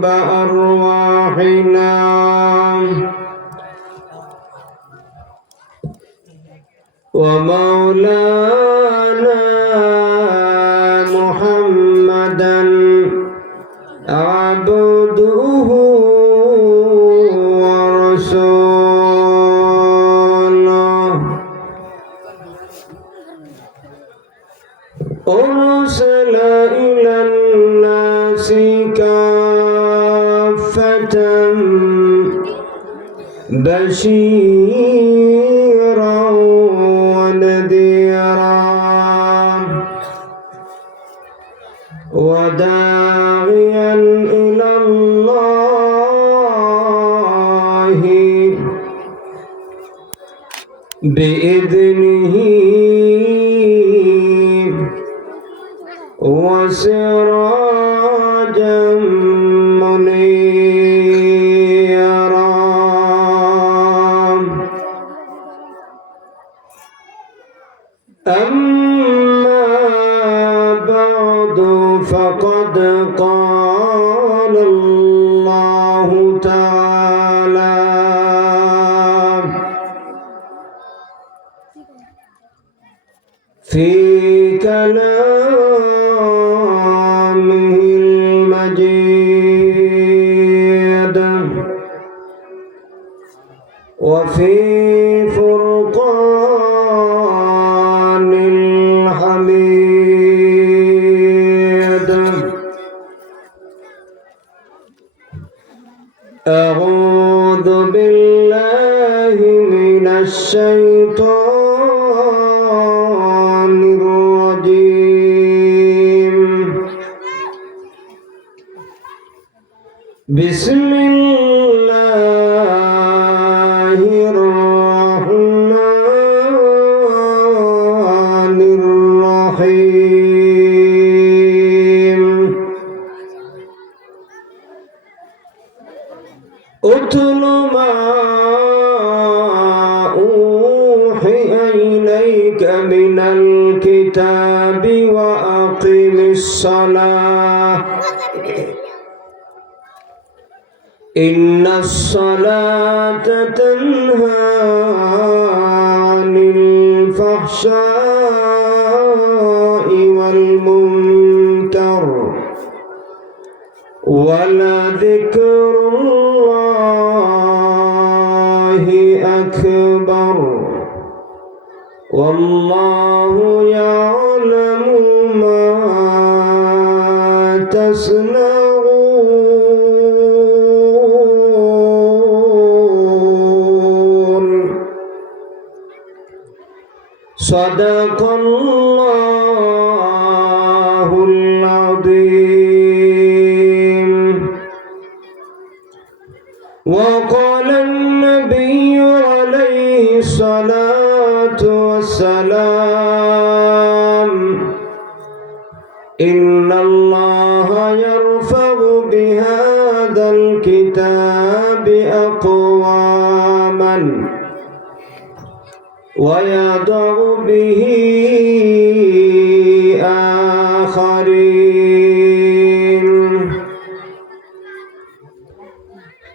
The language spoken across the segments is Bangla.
بأرواحنا ومولانا محمدا عبده ورسوله أرسل إلى الناس كافة بشيرا ونذيرا وداعيا إلى الله بإذنه وسراجا منيرا أما بعد فقد قال الله تعالى في كلامه المجيد وفي فرقان الحميد أعوذ بالله من الشيطان الرجيم بسم الله الرحمن الرحيم اتل ما أوحي إليك من الكتاب وأقم الصلاة إن الصلاة تنهى عن الفحشاء والمنكر ولذكر الله أكبر والله يعلم ما تصنعون صدق الله العظيم وقال النبي عليه الصلاة والسلام إن الله يرفع بهذا الكتاب أقواما ويضع به آخرين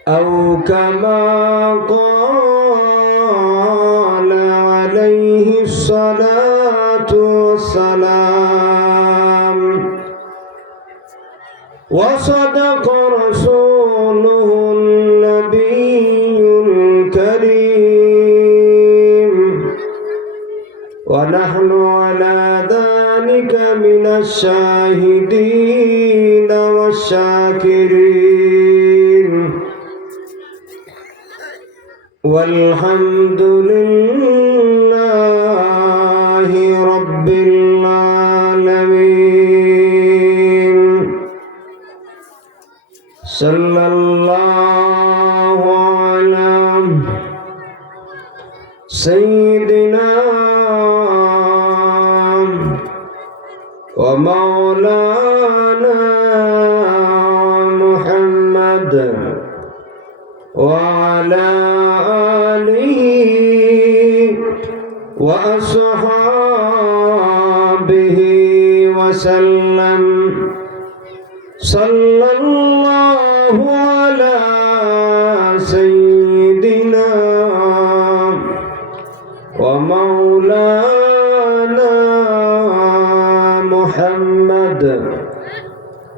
أو كما قال عليه الصلاة والسلام وصدق رسوله النبي الكريم ونحن على ذلك من الشاهدين والشاكرين والحمد لله رب العالمين صلى الله على سيدنا ومولانا محمد وعلى آله وأصحابه وسلم صلى الله على سيدنا ومولانا محمد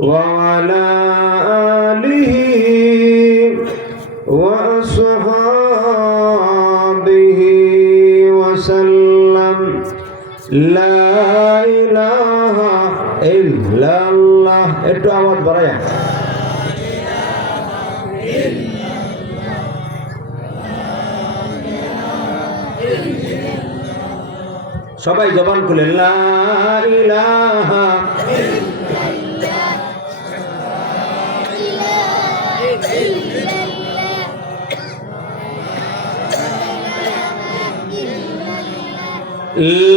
وعلى آله وأصحابه وسلم لا إله إلا الله একটু আওয়াজ বাড়ায়া সবাই জবান খুলে লা ইলাহা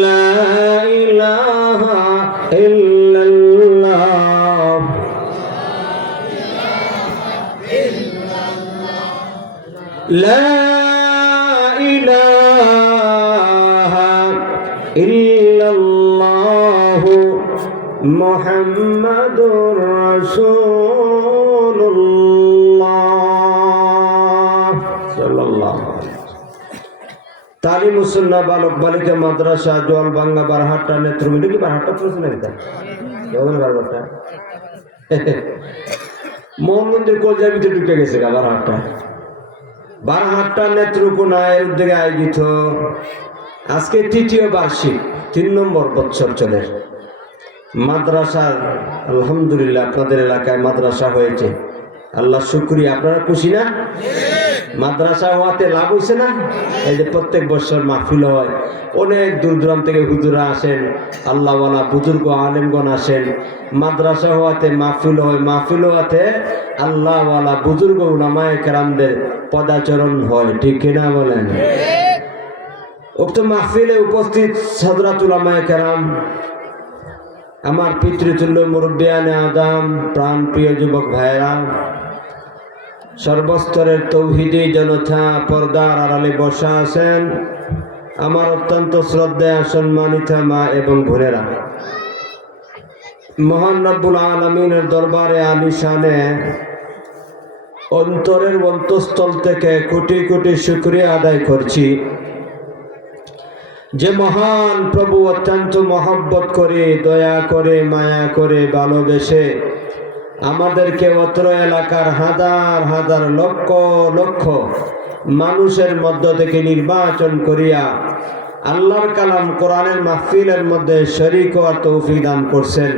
লা ইলাহা ইল্লাল্লাহ লা ইলাহা ইল্লাল্লাহ মুহাম্মাদুর রাসূলুল্লাহ সাল্লাল্লাহু আলাইহি তালিমুস সুন্নাহ বালক বালিকা মাদ্রাসা জল বাংলা বারহাট্টা নেত্রকোনা কি বারহাট্টা প্রশ্ন এটা কেমন বারহাট্টা মোহাম্মদের কলজার ভিতরে ঢুকে গেছে বারহাট্টা নেত্রকোনা এর উদ্যোগে আয়োজিত আজকে তৃতীয় বার্ষিক 3 নম্বর বছর চলে মাদ্রাসার আলহামদুলিল্লাহ আপনাদের এলাকায় মাদ্রাসা হয়েছে আল্লাহ শুকরিয়া আপনারা খুশি না মাদ্রাসা হওয়াতে লাভ হয়েছে না এই যে প্রত্যেক বছর মাহফিল হয় অনেক দূর দূরান্ত থেকে হুজুরা আসেন আল্লাহওয়ালা বুজুর্গ আলেমগণ আসেন মাদ্রাসা হওয়াতে মাহফিল হয় মাহফিল হওয়াতে আল্লাহওয়ালা বুজুর্গ উলামায়ে কেরামদের পদাচরণ হয় ঠিক কিনা বলেন উক্ত মাহফিলে উপস্থিত হযরত উলামায়ে কেরাম আমার পিতৃতুল্য মুরব্বিয়ানে আদম প্রাণ প্রিয় যুবক ভাইরা সর্বস্তরের তৌহিদি জনতা পর্দার আড়ালে বসা আছেন আমার অত্যন্ত শ্রদ্ধেয় সম্মানিত মা এবং বোনেরা মহান রব্বুল আলামিনের দরবারে আলিশানে অন্তরের অন্তঃস্থল থেকে কোটি কোটি শুকরিয়া আদায় করছি যে মহান প্রভু অত্যন্ত মহব্বত করে দয়া করে মায়া করে ভালোবেসে আমাদেরকে অত্র এলাকার হাজার হাজার লক্ষ লক্ষ মানুষের মধ্য থেকে নির্বাচন করিয়া আল্লাহর কালাম কোরআনের মাহফিলের মধ্যে শরীক হওয়ার তৌফিক দান করছেন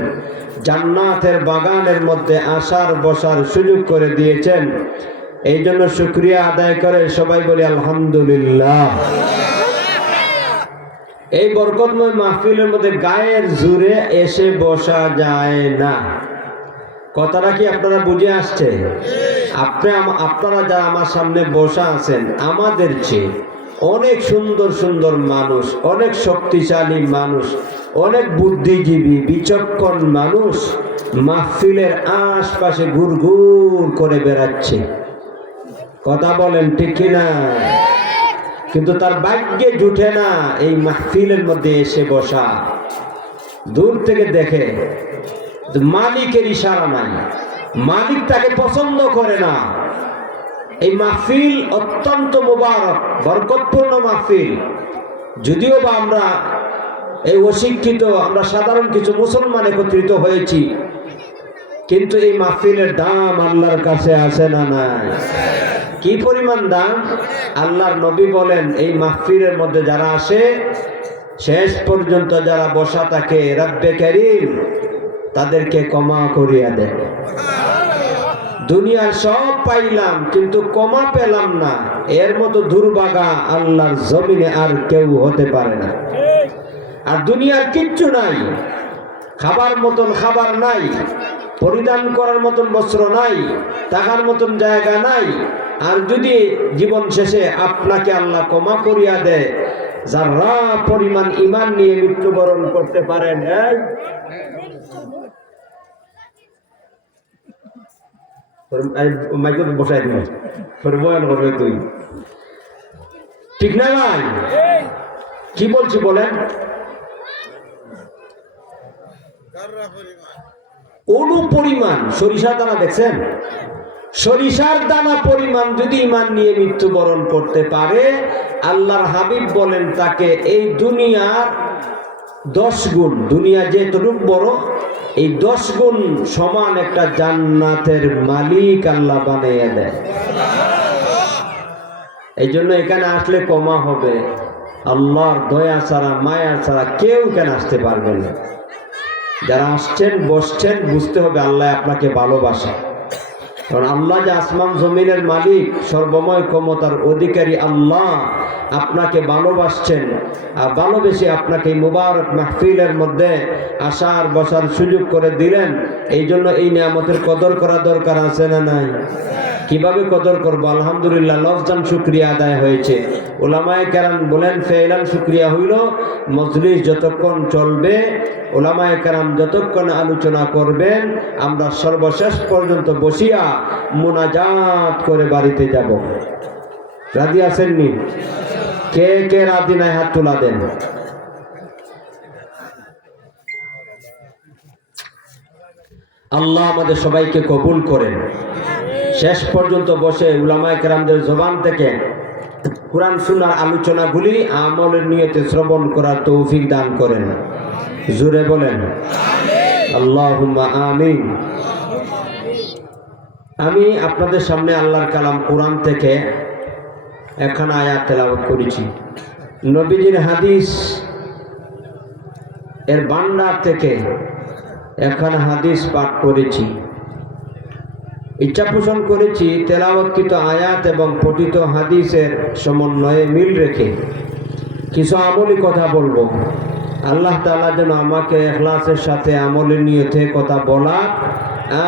জান্নাতের বাগানের মধ্যে আসার বসার সুযোগ করে দিয়েছেন এই জন্য শুকরিয়া আদায় করে সবাই বলি আলহামদুলিল্লাহ এই বরকতময় মাহফিলের মধ্যে গায়ের জোরে এসে বসা যায় না কথাটা কি আপনারা বুঝে আসছে আপনারা যারা আমার সামনে বসা আছেন আমাদের চেয়ে অনেক সুন্দর সুন্দর মানুষ অনেক শক্তিশালী মানুষ অনেক বুদ্ধিজীবী বিচক্ষণ মানুষ মাহফিলের আশপাশে ঘুরঘুর করে বেড়াচ্ছে কথা বলেন ঠিক কিনা কিন্তু তার ভাগ্যে জুটে না এই মাহফিলের মধ্যে এসে বসা দূর থেকে দেখে মালিকের ইশারা নাই মালিক তাকে পছন্দ করে না এই মাহফিল অত্যন্ত মুবারক বরকতপূর্ণ মাহফিল যদিও বা আমরা এই অশিক্ষিত আমরা সাধারণ কিছু মুসলমান একত্রিত হয়েছি কিন্তু এই মাহফিলের দাম আল্লাহর কাছে আছে না নাই কি পরিমাণ দাম আল্লাহর নবী বলেন এই মাহফিলের মধ্যে যারা আসে শেষ পর্যন্ত যারা বসা থাকে রব্বে কারীম তাদেরকে ক্ষমা করিয়া দেন দুনিয়ার সব পাইলাম কিন্তু ক্ষমা পেলাম না এর মতো দুর্ভাগা আল্লাহর জমিনে আর কেউ হতে পারে না আর দুনিয়ার কিচ্ছু নাই খাবার মতন খাবার নাই পরিধান করার মতন বস্ত্র নাই থাকার মতন জায়গা নাই আর যদি জীবন শেষে আপনাকে আল্লাহ ক্ষমা করিয়া দেয় যারা পরিমাণ ঈমান নিয়ে মৃত্যুবরণ করতে পারেন বসাই দিবে বয়ান করবে তুই ঠিক না ভাই কি বলছি বলেন অনু পরিমাণ সরিষা দানা দেখছেন সরিষার দানা পরিমাণ যদি ঈমান নিয়ে মৃত্যুবরণ করতে পারে, আল্লাহর হাবিব বলেন তাকে এই দুনিয়ার 10 গুণ, দুনিয়া যেটুকু বড় এই 10 গুণ সমান একটা জান্নাতের মালিক আল্লাহ বানিয়ে দেয়। এই জন্য এখানে আসলে কমা হবে, আল্লাহর দয়া ছাড়া মায়া ছাড়া কেউ এখানে আসতে পারবে না। যারা আসছেন বসছেন বুঝতে হবে আল্লাহ আপনাকে ভালোবাসে, কারণ আল্লাহ যে আসমান জমিনের মালিক, সর্বময় ক্ষমতার অধিকারী আল্লাহ আপনাকে ভালোবাসছেন, আর ভালোবেসে আপনাকে মুবারক মাহফিলের মধ্যে আসার বসার সুযোগ করে দিলেন। এই জন্য এই নিয়ামতের কদর করা দরকার আছে না নাই? কিভাবে কদর করব? আলহামদুলিল্লাহ, লফজান শুকরিয়া আদায় হয়েছে। উলামায়ে কেরাম বলেন ফেইলান শুকরিয়া হইল মজলিস যতক্ষণ চলবে, উলামায়ে কেরাম যতক্ষণ আলোচনা করবেন, আমরা সর্বশেষ পর্যন্ত বসিয়া মুনাজাত করে বাড়িতে যাব। রাজি আছেন নি? কে কে রাজি নাই হাত তোলা দেন। আল্লাহ আমাদের সবাইকে কবুল করেন। শেষ পর্যন্ত বসে উলামায়ে কেরামদের জবান থেকে কুরআন সুন্নাহর আলোচনাগুলি আমলের নিয়তে শ্রবণ করার তৌফিক দান করেন। জোরে বলেন আল্লাহুম্মা আমিন। আমি আপনাদের সামনে আল্লাহর কালাম কোরআন থেকে একখানা আয়াত তেলাওয়াত করেছি। নবীজির হাদিস এর ভান্ডার থেকে একখানা হাদিস পাঠ করেছি। ইচ্ছা পোষণ করেছি তেলাওয়াতকৃত আয়াত এবং পঠিত হাদিসের সমন্বয়ে মিল রেখে কিছু আমলি কথা বলবো। আল্লাহ তাআলা যেন আমাকে ইখলাসের সাথে আমলের নিয়তে কথা বলা,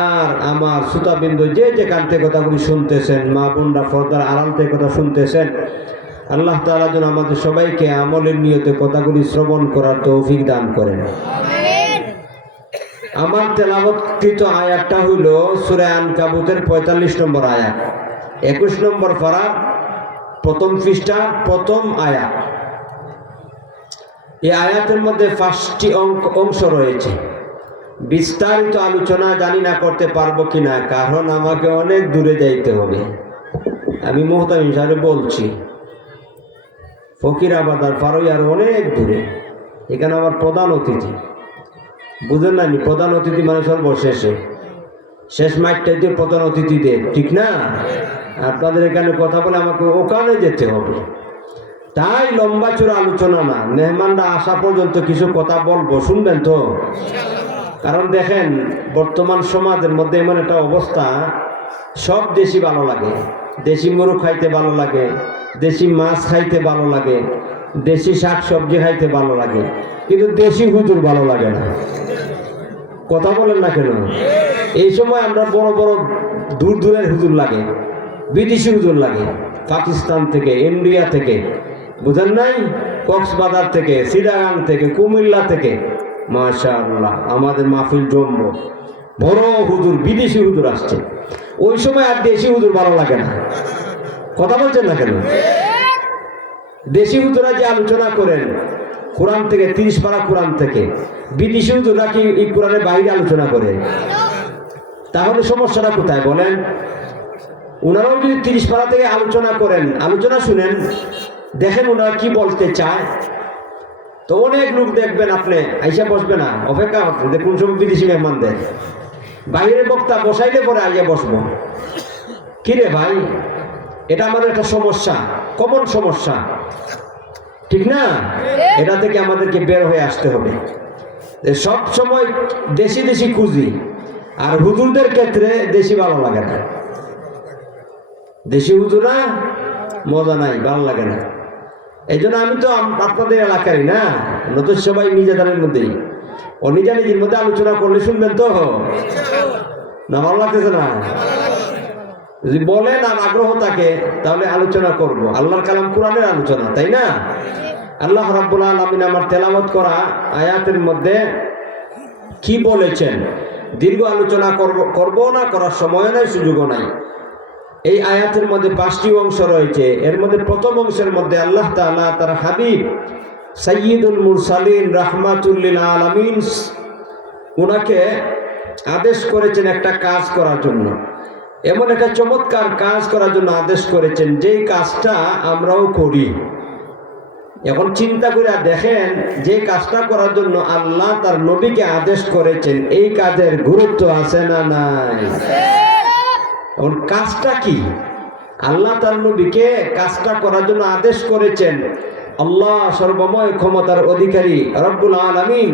আর আমার শ্রোতাবৃন্দ যে যেখান থেকে কথাগুলি শুনতেছেন, মা বোনরা পর্দার আড়াল থেকে কথা শুনতেছেন, আল্লাহ তাআলা যেন আমাদের সবাইকে আমলের নিয়তে কথাগুলি শ্রবণ করার তৌফিক দান করেন। আমার তেলাওয়াতকৃত আয়াতটা হইল সূরা আনকাবুতের 45 নম্বর আয়াত, 21 নম্বর পারার প্রথম পৃষ্ঠা প্রথম আয়াত। এই আয়াতের মধ্যে 5টি অংশ রয়েছে। বিস্তারিত আলোচনা জানি না করতে পারবো কিনা, কারণ আমাকে অনেক দূরে যাইতে হবে। আমি মুহতামিম হিসাবে বলছি, ফকিরাবাদ আর ফারুইয়ার অনেক দূরে। এখানে আমার প্রধান অতিথি, বুঝেন না? প্রধান অতিথি মানে সর্বশেষে, শেষ মাইকটা দিয়ে প্রধান অতিথিদের, ঠিক না? আপনাদের এখানে কথা বলে আমাকে ওখানে যেতে হবে। তাই লম্বা চূড়া আলোচনা না, মেহমানরা আসা পর্যন্ত কিছু কথা বলবো, শুনবেন তো? কারণ দেখেন বর্তমান সমাজের মধ্যে এমন একটা অবস্থা, সব দেশি ভালো লাগে, দেশি মুরগ খাইতে ভালো লাগে, দেশি মাছ খাইতে ভালো লাগে, দেশি শাক সবজি খাইতে ভালো লাগে, কিন্তু দেশি হুজুর ভালো লাগে না। কথা বলেন না কেন? এই সময় আমরা বড় বড় দূর দূরের হুজুর লাগে, বিদেশি হুজুর লাগে, পাকিস্তান থেকে, ইন্ডিয়া থেকে, বুঝেন নাই? কক্সবাজার থেকে, চিটাগাং থেকে, কুমিল্লা থেকে, মাশাআল্লাহ আমাদের মাহফিল জমবো, বড় হুজুর বিদেশি হুজুর আসছে। ওই সময় আর দেশি হুজুর ভালো লাগে না। কথা বলছেন না কেন? দেশি হুজুরা যে আলোচনা করেন কোরআন থেকে, 30 পারা কোরআন থেকে, বিদেশি হুজুরা কি এই কোরআনের বাইরে আলোচনা করে? তাহলে সমস্যাটা কোথায় বলেন? ওনারাও যদি 30 পারা থেকে আলোচনা করেন, আলোচনা শুনেন, দেখেন ওনারা কি বলতে চায়, তো অনেক লোক দেখবেন আপনি আইসা বসবে না, অপেক্ষা হচ্ছে যে কোন সময় বিদেশি মেহমানদের বাইরের বক্তা বসাইলে পরে আইয়া বসবো। কিরে ভাই, এটা আমাদের একটা সমস্যা, কমন সমস্যা, ঠিক না? এটা থেকে আমাদেরকে বের হয়ে আসতে হবে। সব সময় দেশি দেশি খুঁজি, আর হুজুরদের ক্ষেত্রে দেশি ভালো লাগে না। দেশি হুজুরা মজা নাই, ভালো লাগে না। এই জন্য আমি তো আপনাদের এলাকারই না, নতুন সবাই নিজেদের মধ্যেই, ও নিজা নিজের মধ্যে আলোচনা করলে শুনবেন তো না? ভালো লাগতেছে না? যদি বলেন আর আগ্রহ থাকে তাহলে আলোচনা করব। আল্লাহর কালাম কোরআনের আলোচনা, তাই না? আল্লাহ রাব্বুল আলামিন আমার তেলাওয়াত করা আয়াতের মধ্যে কি বলেছেন, দীর্ঘ আলোচনা করব না, করার সময় নাই, সুযোগও নাই। এই আয়াতের মধ্যে 5টি অংশ রয়েছে। এর মধ্যে প্রথম অংশের মধ্যে আল্লাহ তাআলা তার হাবিব সাইয়্যিদুল মুরসালিন রাহমাতুল লিল আলামিন, ওনাকে আদেশ করেছেন একটা কাজ করার জন্য। এমন একটা চমৎকার কাজ করার জন্য আদেশ করেছেন, যেই কাজটা আমরাও করি। এখন চিন্তা করে দেখেন, যে কাজটা করার জন্য আল্লাহ তার নবীকে আদেশ করেছেন, এই কাজের গুরুত্ব আছে না নাই? এখন কাজটা কি? আল্লাহ তার নবীকে কাজটা করার জন্য আদেশ করেছেন। আল্লাহ সর্বময় ক্ষমতার অধিকারী রব্বুল আলামিন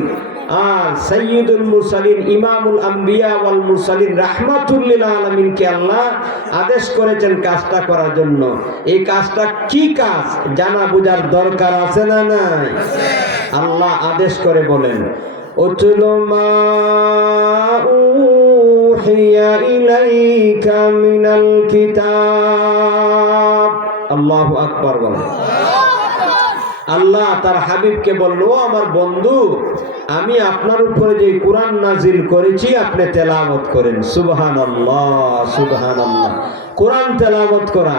আর সাইয়্যিদুল মুরসালিন ইমামুল আম্বিয়া ওয়াল মুরসালিন রাহমাতুল লিল আলামিনকে আল্লাহ আদেশ করেছেন কাজটা করার জন্য। এই কাজটা কি কাজ জানা বোঝার দরকার আছে না নাই? আল্লাহ আদেশ করে বলেন, উতলু মা উহিয়া ইলাইকা মিনাল কিতাব। আল্লাহু আকবার বলেন। আল্লাহ তার হাবিবকে বলল, ও আমার বন্ধু, আমি আপনার উপরে যে কুরআন নাজিল করেছি আপনি তেলাওয়াত করেন। সুবহানাল্লাহ, সুবহানাল্লাহ। কুরআন তেলাওয়াত করা,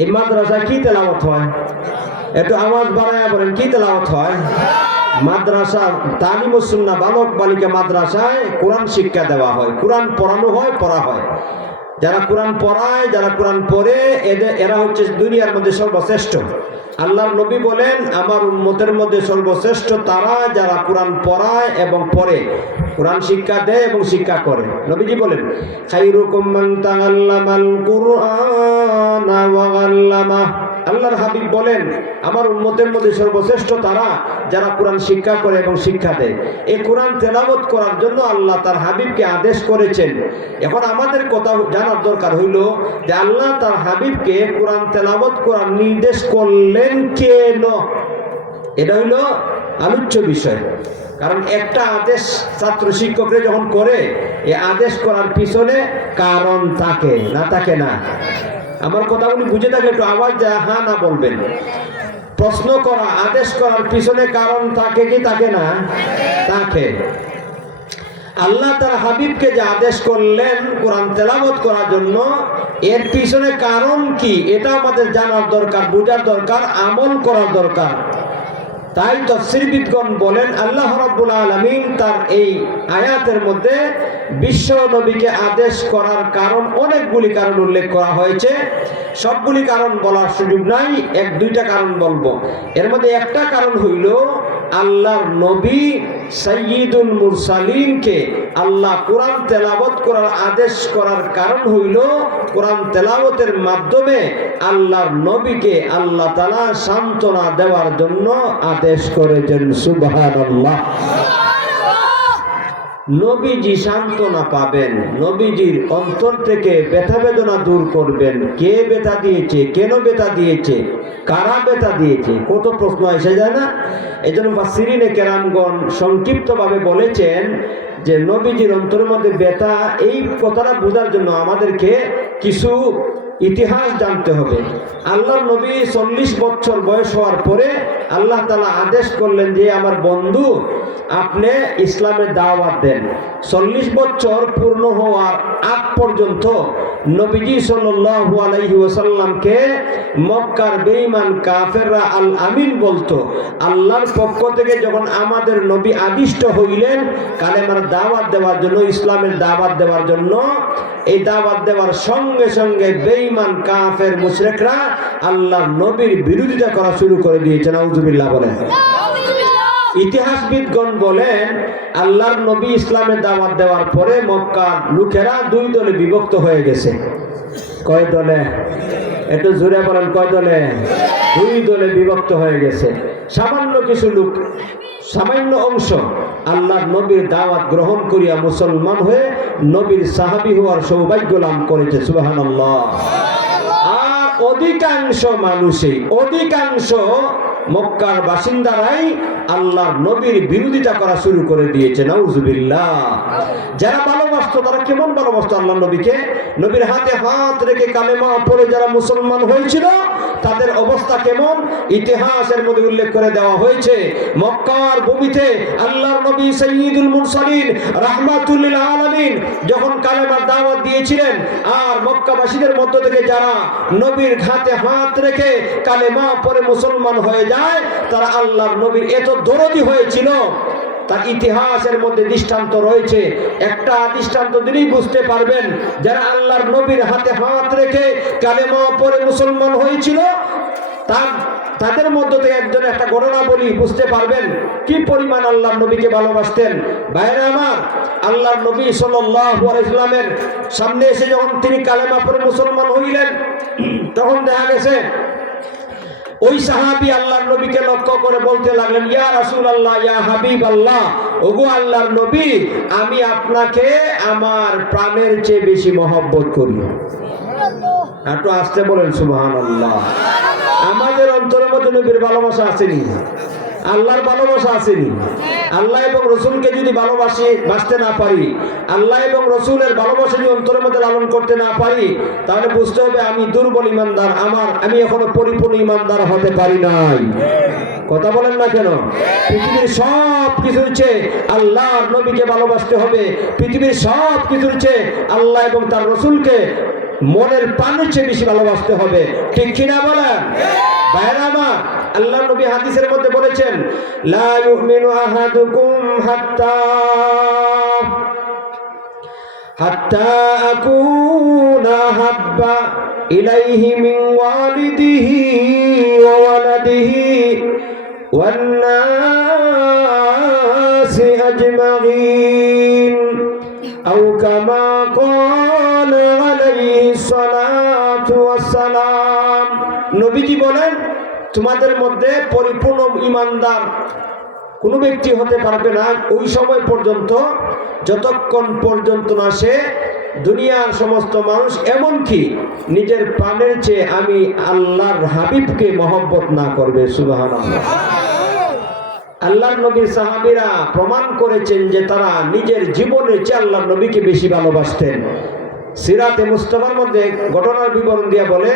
এই মাদ্রাসায় কি তেলাওয়াত হয়? একটু আওয়াজ বাড়ায়া বলেন, কি তেলাওয়াত হয়? মাদ্রাসা তালিমুস সুন্নাহ বালক বালিকা মাদ্রাসায় কোরআন শিক্ষা দেওয়া হয়, কোরআন পড়ানো হয়, পড়া হয়। যারা কোরআন পড়ায়, যারা কোরআন পড়ে, এরা হচ্ছে দুনিয়ার মধ্যে সর্বশ্রেষ্ঠ। আল্লাহর নবী বলেন, আমার উম্মতের মধ্যে সর্বশ্রেষ্ঠ তারা যারা কোরআন পড়ায় এবং পড়ে, কোরআন শিক্ষা দেয় এবং শিক্ষা করে। নবীজি বলেন, খায়রুকুম মান তাআল্লামাল কুরআনা ওয়া আল্লামাহ। আল্লাহর হাবিব বলেন, আমার উম্মতের মধ্যে সর্বশ্রেষ্ঠ তারা যারা কোরআন শিক্ষা করে এবং শিক্ষা দেয়। এই কোরআন তেলাওয়াত করার জন্য আল্লাহ তার হাবিবকে আদেশ করেছেন। এখন আমাদের কথা জানার দরকার হইল যে আল্লাহ তার হাবিবকে কোরআন তেলাওয়াত করার নির্দেশ করলেন কেন? এটা হইল আলোচ্য বিষয়। কারণ একটা আদেশ ছাত্র শিক্ষকরা যখন করে, এই আদেশ করার পিছনে কারণ থাকে না, থাকে না? আমার কথাগুলি বুঝে থাকলে একটু আওয়াজ দেয়া হ্যাঁ না বলবেন। প্রশ্ন করা, আদেশ করার পিছনে কারণ থাকে কি থাকে না? থাকে। আল্লাহ তার হাবিবকে যে আদেশ করলেন কোরআন তেলাওয়াত করার জন্য, এর পিছনে কারণ কি এটা আমাদের জানার দরকার, বোঝার দরকার, আমল করার দরকার। তাই তাফসীরবিদগণ বলেন, আল্লাহ রাব্বুল আলামিন তার এই আয়াতের মধ্যে বিশ্ব নবীকে আদেশ করার কারণ, অনেকগুলি কারণ উল্লেখ করা হয়েছে। সবগুলি কারণ বলার সুযোগ নাই, এক দুইটা কারণ বলবো। এর মধ্যে একটা কারণ হইল, আল্লাহর নবী সাইয়্যিদুল মুরসালিনকে আল্লাহ কোরআন তেলাওয়াত করার আদেশ করার কারণ হইল, কোরআন তেলাওয়াতের মাধ্যমে আল্লাহর নবীকে আল্লাহ তাআলা সান্ত্বনা দেওয়ার জন্য আদেশ করেছেন। সুবহানাল্লাহ। নবীজি সান্ত্বনা পাবেন, নবীজির অন্তর থেকে ব্যথা বেদনা দূর করবেন। কে ব্যথা দিয়েছে, কেন ব্যথা দিয়েছে, কারা ব্যথা দিয়েছে, কত প্রশ্ন এসে যায় না? এই জন্য মুফাসসিরিনে কেরামগণ সংক্ষিপ্তভাবে বলেছেন যে নবীজির অন্তরের মধ্যে ব্যথা, এই কথাটা বোঝার জন্য আমাদেরকে কিছু ইতিহাস জানতে হবে। আল্লাহর নবী 40 বছর বয়স হওয়ার পরে আল্লাহ তাআলা আদেশ করলেন যে আমার বন্ধু আপনি ইসলামের দাওয়াত দেন। 40 বছর পূর্ণ হওয়ার আগ পর্যন্ত নবীজি সাল্লাল্লাহু আলাইহি ওয়াসাল্লামকে মক্কার বেঈমান কাফেররা আল আমিন বলতো। আল্লাহর পক্ষ থেকে যখন আমাদের নবী আদিষ্ট হইলেন কালেমার দাওয়াত দেওয়ার জন্য, ইসলামের দাওয়াত দেওয়ার জন্য, এই দাওয়াত দেওয়ার সঙ্গে সঙ্গে বেঈমান কাফের মুশরিকরা আল্লাহর নবীর বিরোধিতা করা শুরু করে দিয়েছে। নাউজুবিল্লাহ বলেন। ইতিহাসবিদগণ বলেন, আল্লাহর নবী ইসলামের দাওয়াত দেওয়ার পরে মক্কার লোকেরা দুই দলে বিভক্ত হয়ে গেছে। কয় দলে? একটু জোরে বলেন, কয় দলে? দুই দলে বিভক্ত হয়ে গেছে। সামান্য কিছু লোক, সামান্য অংশ আল্লাহর নবীর দাওয়াত গ্রহণ করিয়া মুসলমান হয়ে নবীর সাহাবী হওয়ার সৌভাগ্য লাভ করেছে। সুবহানাল্লাহ। আর অধিকাংশ মানুষই, অধিকাংশ মক্কার বাসিন্দারাই আল্লাহর নবীর বিরোধিতা করা শুরু করে দিয়েছে। নাউজুবিল্লাহ। যারা ভালোবাসতো তারা কেমন ভালোবাসতো আল্লাহর নবীকে? নবীর হাতে হাত রেখে কালেমা পড়ে যারা মুসলমান হয়েছিল তাদের অবস্থা কেমন ইতিহাসের মধ্যে উল্লেখ করে দেওয়া হয়েছে। মক্কার ভূমিতে আল্লাহর নবী সাইয়্যিদুল মুরসালিন রাহমাতুল লিল আলামিন যখন কালেমার দাওয়াত দিয়েছিলেন, আর মক্কাবাসীদের মধ্য থেকে যারা নবীর হাতে হাত রেখে কালেমা পড়ে মুসলমান হয়ে যায়, তারা আল্লাহর নবীর এত দরদি হয়েছিল, তার ইতিহাসের মধ্যে দৃষ্টান্ত রয়েছে। একটা দৃষ্টান্ত দিলেই বুঝতে পারবেন যারা আল্লাহর নবীর হাতে হাত রেখে কালেমা পড়ে মুসলমান হয়েছিল, তাদের মধ্যে থেকে একজন একটা ঘটনা বলি, বুঝতে পারবেন কি পরিমাণ আল্লাহর নবীকে ভালোবাসতেন। ভাইরা আমার, আল্লাহর নবী সাল্লাল্লাহু আলাইহি ওয়াসাল্লামের সামনে এসে যখন তিনি কালেমা পড়ে মুসলমান হইলেন, তখন দেখা গেছে ওই সাহাবী আল্লাহর নবীকে লক্ষ্য করে বলতে লাগলেন, ইয়া রাসূলুল্লাহ, ইয়া হাবিবাল্লাহ, ওগো আল্লাহর নবী, আমি আপনাকে আমার প্রাণের চেয়ে বেশি মহব্বত করি। একটু আসতে বলেন সুবহানাল্লাহ। আমাদের অন্তরের মধ্যে নবীর ভালোবাসা আসেনি, আল্লাহর ভালোবাসা আসেনি। আল্লাহ এবং রসুলকে যদি বাসতে না পারি, আল্লাহ এবং রসুলের ভালোবাসা যদি অন্তরের মধ্যে লালন করতে না পারি, তাহলে বুঝতে হবে আমি দুর্বল ইমানদার, আমি এখনো পরিপূর্ণ ইমানদার হতে পারি নাই। কথা বলেন না কেন? পৃথিবীর সব কিছুর চেয়ে আল্লাহর নবীকে ভালোবাসতে হবে, পৃথিবীর সব কিছুর চেয়ে আল্লাহ এবং তার রসুলকে মনের প্রাণের চেয়ে বেশি ভালোবাসতে হবে। ঠিক কিনা বলেন? ভাইরা আমার, আল্লাহর নবী হাদিসের মধ্যে বলেছেন, লা ইউমিনু আহাদুকুম হাত্তা আকুনা হাব্বা ইলাইহি মিন ওয়ালিদিহি ওয়া ওয়ালাদিহি ওয়ান নাসি আজমাইন আও কামা ক্বালা আলাইহিস সালাতু ওয়াস সালাম। নবীজি বলেন, তোমাদের মধ্যে পরিপূর্ণ ইমানদার কোনো ব্যক্তি হতে পারবে না ওই সময় পর্যন্ত যতক্ষণ পর্যন্ত না সে দুনিয়ার সমস্ত মানুষ এমনকি নিজের প্রাণের চেয়ে আমি আল্লাহর হাবিবকে মহব্বত না করবে। সুবহানাল্লাহ। আল্লাহর নবীর সাহাবীরা প্রমাণ করেছেন যে তারা নিজের জীবনের চেয়ে আল্লাহর নবীকে বেশি ভালোবাসতেন। সিরাতে মুস্তাফার মধ্যে ঘটনার বিবরণ দিয়ে বলে,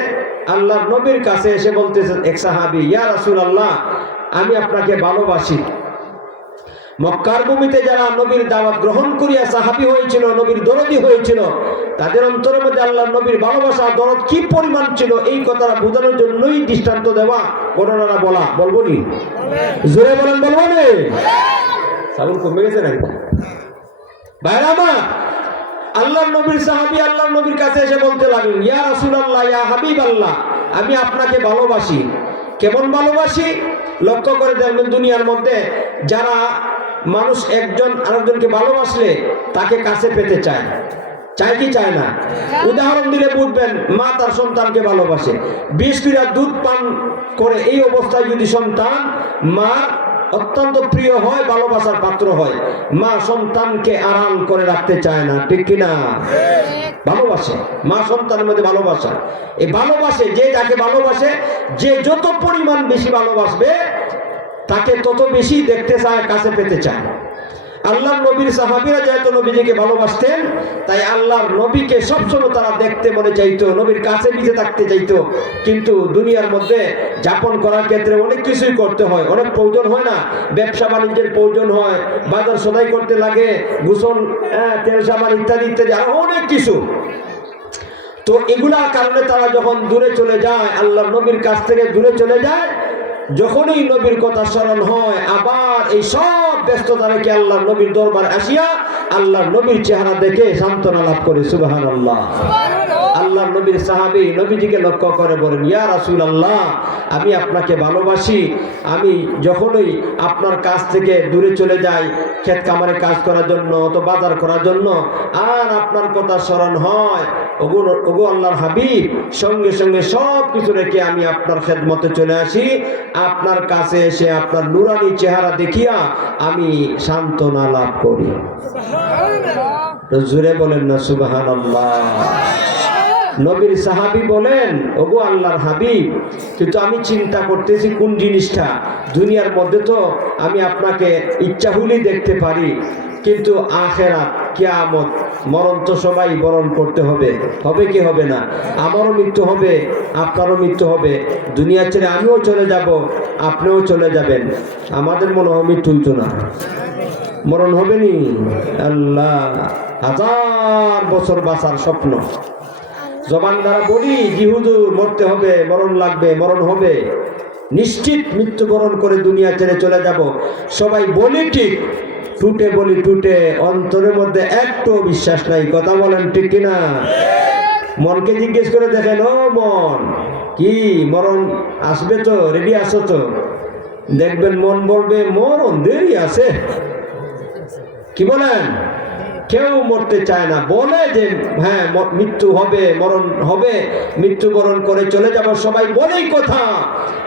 আল্লাহর নবীর কাছে এসে বলতেছেন এক সাহাবী, ইয়া রাসূলুল্লাহ, আমি আপনাকে ভালোবাসি। মক্কার ভূমিতে যারা নবীর দাওয়াত গ্রহণ করিয়া সাহাবী হয়েছিল, নবীর দরদি হয়েছিল, তাদের অন্তরের মধ্যে আল্লাহর নবীর ভালোবাসা দরদ কি পরিমাণ ছিল, এই কথাটা বোঝানোর জন্যই দৃষ্টান্ত দেওয়া, ঘটনাটা বলা। বলবো নি? জোরে বলেন, বলবো নি? সাউন্ড কমে গেছে নাকি? ভাইরা আমার, আল্লাহর নবীর সাহাবী আল্লাহর নবীর কাছে এসে বলতে লাগলেন, ইয়া রাসূলুল্লাহ, ইয়া হাবিবাল্লাহ, আমি আপনাকে ভালোবাসি। কেমন ভালোবাসি? লক্ষ্য করে দেখবেন দুনিয়ার মধ্যে যারা মানুষ একজন আরেকজনকে ভালোবাসলে তাকে কাছে পেতে চায়, চায় কি চায় না? উদাহরণ দিলে বুঝবেন, মা তার সন্তানকে ভালোবাসে, 20 লিটার দুধ পান করে এই অবস্থায় যদি সন্তান মা অত্যন্ত প্রিয় হয়, ভালোবাসার পাত্র হয়, মা সন্তানকে আড়াল করে রাখতে চায় না। ঠিক কিনা? ভালোবাসে, মা সন্তানের মধ্যে ভালোবাসা। এই ভালোবাসে, যে যাকে ভালোবাসে, যে যত পরিমাণ বেশি ভালোবাসবে তাকে তত বেশি দেখতে চায়, কাছে পেতে চায়। আল্লাহর নবীর সাহাবীরা যেহেতু নবীজিকে ভালোবাসতেন, তাই আল্লাহর নবীকে সবসময় তারা দেখতে মনে চাইতো, নবীর কাছে নিজে থাকতে চাইতো। কিন্তু দুনিয়ার মধ্যে যাপন করার ক্ষেত্রে অনেক কিছুই করতে হয়, অনেক প্রয়োজন হয় না? ব্যবসা বাণিজ্যের প্রয়োজন হয়, বাজার সদাই করতে লাগে, গোসল, তেল সাবান ইত্যাদি ইত্যাদি, আর অনেক কিছু। তো এগুলার কারণে তারা যখন দূরে চলে যায়, আল্লাহর নবীর কাছ থেকে দূরে চলে যায়, যখনই নবীর কথা স্মরণ হয়, আবার এই সব ব্যস্ততা রেখে আল্লাহর নবীর দরবারে আসিয়া আল্লাহর নবীর চেহারা দেখে সান্ত্বনা লাভ করে। সুবহানাল্লাহ। আল্লাহর নবীর সাহাবী নবীজিকে লক্ষ্য করে বলেন, ইয়া রাসূলুল্লাহ, আমি আপনাকে ভালোবাসি। আমি যখনই আপনার কাছ থেকে দূরে চলে যাই ক্ষেত কামারে কাজ করার জন্য, তো বাজার করার জন্য, আর আপনার কথা স্মরণ হয়, ওগো আল্লাহর হাবিব, সঙ্গে সঙ্গে সব কিছু রেখে আমি আপনার খেদমতে চলে আসি। আপনার কাছে এসে আপনার নুরানি চেহারা দেখিয়া আমি সান্ত্বনা লাভ করি। জোরে বলেন না সুবহানাল্লাহ। নবীর সাহাবী বলেন, ওগো আল্লাহর হাবিব, কিন্তু আমি চিন্তা করতেছি কোন জিনিসটা, দুনিয়ার মধ্যে তো আমি আপনাকে ইচ্ছা হইলেই দেখতে পারি, কিন্তু আখিরাত, কিয়ামত, মরণ তো সবাই বরণ করতে হবে, হবে কি হবে না? আমারও মৃত্যু হবে, আপনারও মৃত্যু হবে, দুনিয়া ছেড়ে আমিও চলে যাব, আপনিও চলে যাবেন। আমাদের মনে হয় মৃত্যু হইতো না, মরণ হবে নি? আল্লাহ, 1000 বছর বাঁচার স্বপ্ন। জবান দ্বারা বলি জি হুজুর মরতে হবে, মরণ লাগবে, মরণ হবে, নিশ্চিত মৃত্যুবরণ করে দুনিয়া ছেড়ে চলে যাব, সবাই বলি ঠিক, টুটে বলি টুটে, অন্তরের মধ্যে একটু বিশ্বাস নাই। কথা বলেন ঠিক কিনা? মনকে জিজ্ঞেস করে দেখেন, ও মন, কি মরণ আসবে তো, রেডি আছো তো? দেখবেন মন বলবে মরণ দেরি আছে। কি বলেন? কেউ মরতে চায় না, বলে যে হ্যাঁ মৃত্যু হবে, মরণ হবে, মৃত্যুবরণ করে চলে যাব, সবাই বলেই কথা,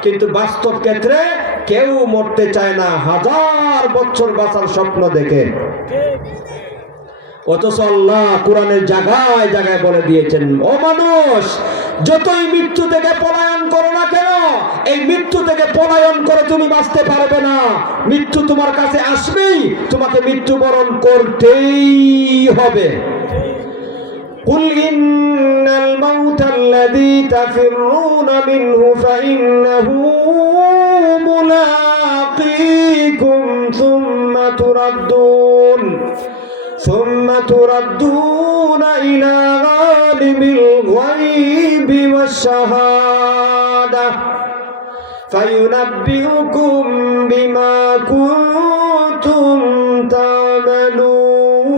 কিন্তু বাস্তব ক্ষেত্রে কেউ মরতে চায় না, 1000 বছর বাঁচার স্বপ্ন দেখে। অথচ আল্লাহ কোরআনের জায়গায় জায়গায় বলে দিয়েছেন, ও মানুষ, যতই মৃত্যু থেকে পলায়ন করো না কেন, এই মৃত্যু থেকে পলায়ন করে তুমি বাঁচতে পারবে না। মৃত্যু তোমার কাছে আসবেই, তোমাকে মৃত্যুবরণ করতেই হবে। কুল ইন্নাল মাউতাল্লাযী তাফিররুনা মিনহু ফাইন্নাহু মুলাকীকুম ثم تردون إلى عالم الغيب والشهادة فينبئكم بما كنتم تعملون।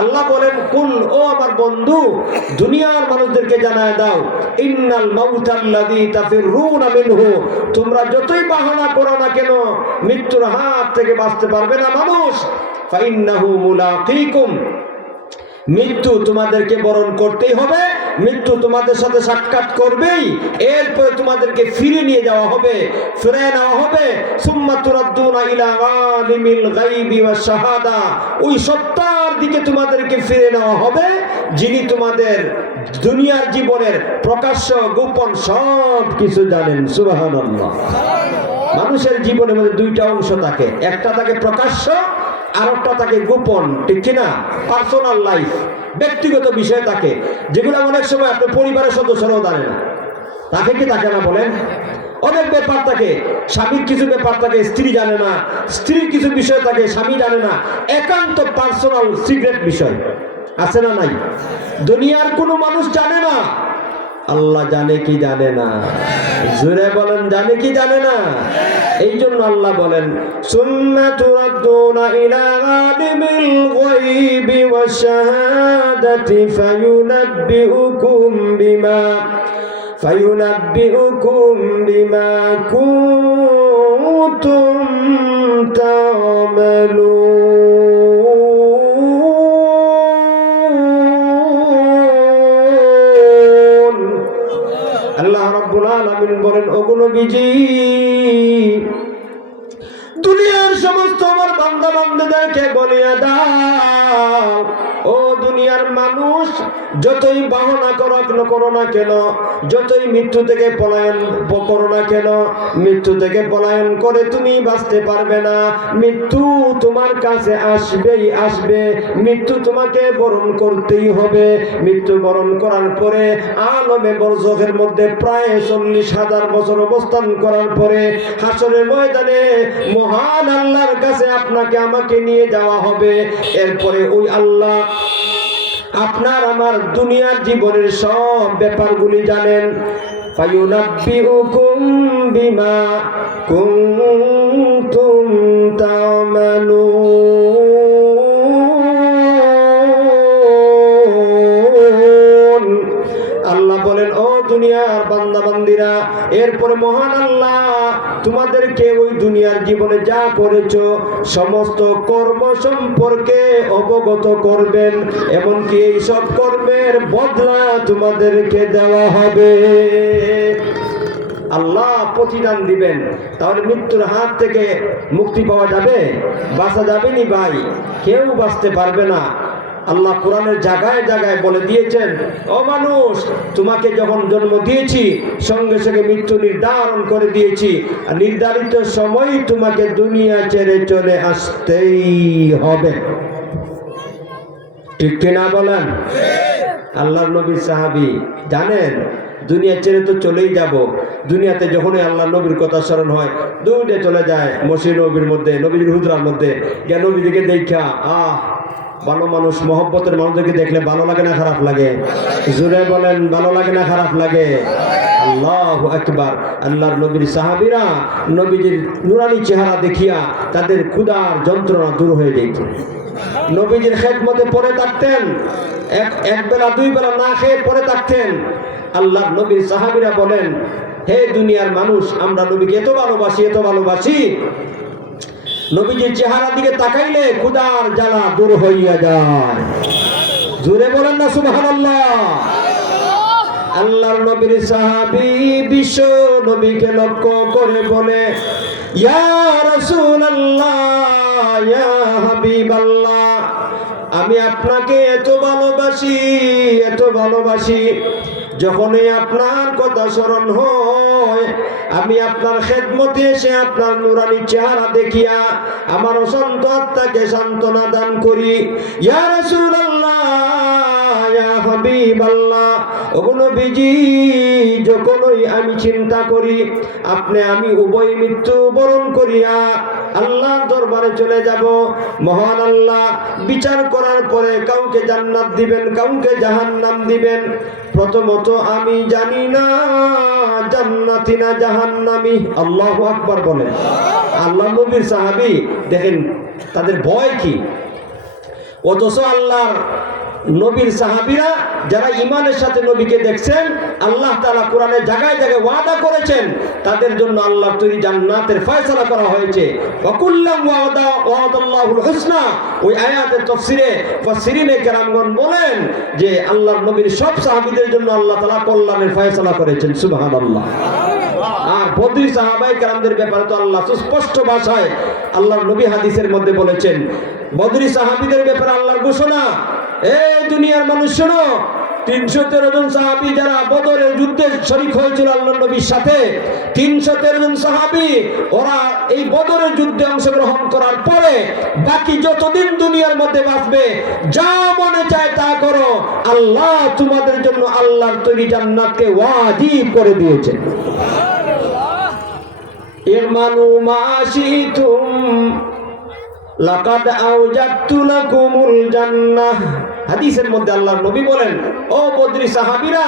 আল্লাহ বলেন, কুল, ও আমার বন্ধু, দুনিয়ার মানুষদেরকে জানায় দাও, ইন্নাল মাউতাল্লাযী তাফিররুনা মিনহু, তোমরা যতই বাহানা করো না কেন মৃত্যুর হাত থেকে বাঁচতে পারবে না মানুষ। ফাইন্নাহু মুলাকীকুম, মৃত্যু তোমাদেরকে বরণ করতেই হবে, মৃত্যু তোমাদের সাথে সাক্ষাৎ করবেই, এরপরে তোমাদেরকে ফিরে নিয়ে যাওয়া হবে, ফিরে নেওয়া হবে। সুম্মা তুরাদ্দুনা ইলা আলিমিল গায়বি ওয়াশ শাহাদা, ওই সত্তার দিকে তোমাদেরকে ফিরে নেওয়া হবে, যিনি তোমাদের দুনিয়ার জীবনের প্রকাশ্য গোপন সব কিছু জানেন। সুবহানাল্লাহ। মানুষের জীবনের মধ্যে দুইটা অংশ থাকে, একটা থাকে প্রকাশ্য, আর একটা থাকে গোপন, ঠিক কিনা? পার্সোনাল লাইফ, ব্যক্তিগত বিষয় থাকে, যেগুলো অনেক সময় আপনার পরিবারের সদস্যরাও জানে না। তাকে কি থাকে না বলেন? অনেক ব্যাপার থাকে, স্বামীর কিছু ব্যাপার থাকে স্ত্রী জানে না, স্ত্রীর কিছু বিষয় থাকে স্বামী জানে না, একান্ত পার্সোনাল সিক্রেট বিষয় আছে না নাই? দুনিয়ার কোনো মানুষ জানে না, আল্লাহ জানে কি জানে না? জোরে বলেন, জানে কি জানে না? এই জন্য আল্লাহ বলেন, সুম্মা তুরাদ্দুনা ইলা আলিমিল গায়বি ওয়াশ শাহাদাতি ফায়ুনাব্বিউকুম বিমা কুনতুম তা'মালুন। আল্লাহ রাব্বুল আলামিন বলেন, ওগো নবীজি, দুনিয়ার সমস্ত আমার বান্দা বান্দাদেরকে বলিয়া দাও, ও দুনিয়ার মানুষ, যতই বাহনা করো না কেন, যতই মৃত্যু থেকে পলায়ন করো না কেন, মৃত্যু থেকে পলায়ন করে তুমি বাঁচতে পারবে না। মৃত্যু তোমার কাছে আসবেই আসবে, মৃত্যু তোমাকে বরণ করতেই হবে। মৃত্যু বরণ করার পরে আলমে বরজখের মধ্যে প্রায় 40,000 বছর অবস্থান করার পরে হাসরের ময়দানে মহান আল্লাহর কাছে আপনাকে আমাকে নিয়ে যাওয়া হবে। এরপরে ওই আল্লাহ আপনার আমার দুনিয়ার জীবনের সব ব্যাপারগুলি জানেন। ফায়ুনাব্বিউকুম বিমা কুনতুম তা'মালুন। আল্লাহ বলেন, ও দুনিয়ার বান্দা বান্দিরা, এরপরে মহান আল্লাহ তোমাদেরকে ওই দুনিয়ার জীবনে যা করেছো সমস্ত কর্ম সম্পর্কে অবগত করবেন, এমনকি এই সব কর্মের বদলা তোমাদেরকে দেওয়া হবে। আল্লাহ প্রতিদান দিবেন। তাহলে মৃত্যুর হাত থেকে মুক্তি পাওয়া যাবে? বাঁচা যাবে নি ভাই? কেউ বাঁচতে পারবে না। আল্লাহ কোরআনের জায়গায় জায়গায় বলে দিয়েছেন, ও মানুষ, তোমাকে যখন জন্ম দিয়েছি সঙ্গে সঙ্গে মৃত্যু নির্ধারণ করে দিয়েছি, নির্ধারিত সময় তোমাকে দুনিয়া ছেড়ে চলে আসতেই হবে। ঠিক কিনা বলেন? আল্লাহর নবী সাহাবী জানেন দুনিয়া ছেড়ে তো চলেই যাব। দুনিয়াতে যখনই আল্লাহ নবীর কথা স্মরণ হয় দৌড়ে চলে যায় মসজিদ নবীর মধ্যে, নবীর হুজরার মধ্যে গিয়ে নবীদিকে দেখা, ভালো মানুষ, মহব্বতের মানুষদেরকে দেখলে ভালো লাগে না খারাপ লাগে? জোরে বলেন, ভালো লাগে না খারাপ লাগে? আল্লাহু আকবার। আল্লাহর নবীর সাহাবীরা নবীজির নুরানি চেহারা দেখিয়া তাদের ক্ষুধার যন্ত্রণা দূর হয়ে যেত। নবীজির খেদমতে পড়ে থাকতেন, এক বেলা দুই বেলা না খেয়ে পড়ে থাকতেন। আল্লাহর নবীর সাহাবীরা বলেন, হে দুনিয়ার মানুষ, আমরা নবীকে এত ভালোবাসি, নবীজির চেহারা দিকে তাকাইলে ক্ষুধার জ্বালা দূর হইয়া যায়। জোরে বলেন না সুবহানাল্লাহ। আল্লাহর নবীর সাহাবী বিশ্ব নবীকে লক্ষ্য করে বলে, ইয়া রাসূলুল্লাহ, ইয়া হাবিবাল্লাহ, আমি আপনাকে এত ভালোবাসি, যখনই আপনার কথা স্মরণ হয় আমি আপনার খেদমতে এসে আপনার নুরানি চেহারা দেখিয়া আমার অশান্ত আত্মাকে সান্ত্বনা দান করি। ইয়া রাসূলুল্লাহ, ইয়া হাবিবাল্লাহ, ওগো নবীজি, যখনই আমি চিন্তা করি আমি উভয় মৃত্যু বরণ করিয়া আল্লাহর দরবারে চলে যাব, মহান আল্লাহ বিচার করার পরে কাউকে জান্নাত দিবেন, কাউকে জাহান্নাম দিবেন। প্রথমত আমি জানি না জান্নাতি না জাহান্নামী। আল্লাহু আকবার বলেন। আল্লাহ নবীর সাহাবী দেখেন তাদের ভয় কি। অথচ আল্লাহর নবীর সাহাবীরা যারা ঈমানের সাথে নবীকে দেখছেন, আল্লাহ তাআলা কোরআনে জায়গায় জায়গায় ওয়াদা করেছেন তাদের জন্য আল্লাহর তৈরি জান্নাতের ফয়সালা করা হয়েছে। ওয়াকুল্লাম ওয়াদাল্লাহুল হুসনা, ওই আয়াতের তাফসিরে মুফাসসিরিনে কেরামগণ বলেন যে আল্লাহর নবীর সব সাহাবীদের জন্য আল্লাহ তাআলা কল্যাণের ফয়সালা করেছেন। সুবহানাল্লাহ। আর বদরি সাহাবায়ে কেরামদের ব্যাপারে তো আল্লাহ সুস্পষ্ট ভাষায় আল্লাহর নবী হাদিসের মধ্যে বলেছেন, বদরি সাহাবীদের ব্যাপারে আল্লাহর ঘোষণা, এই দুনিয়ার মানুষ শোনো, 313 জন সাহাবী যারা বদরের যুদ্ধে শরীক হয়েছিল আল্লাহর নবীর সাথে, 313 জন সাহাবী ওরা এই বদরের যুদ্ধে অংশগ্রহণ করার পরে বাকি যতদিন দুনিয়ার মধ্যে বাঁচবে যা মনে চায় তা করো, আল্লাহ তোমাদের জন্য আল্লাহর তৈরি জান্নাতকে ওয়াজিব করে দিয়েছেন। ইরমানু মাশিতুম লাকাদ আওজাতু লাকুমুল জান্নাহ। হাদিসের মধ্যে আল্লাহর নবী বলেন, ও বদরি সাহাবীরা,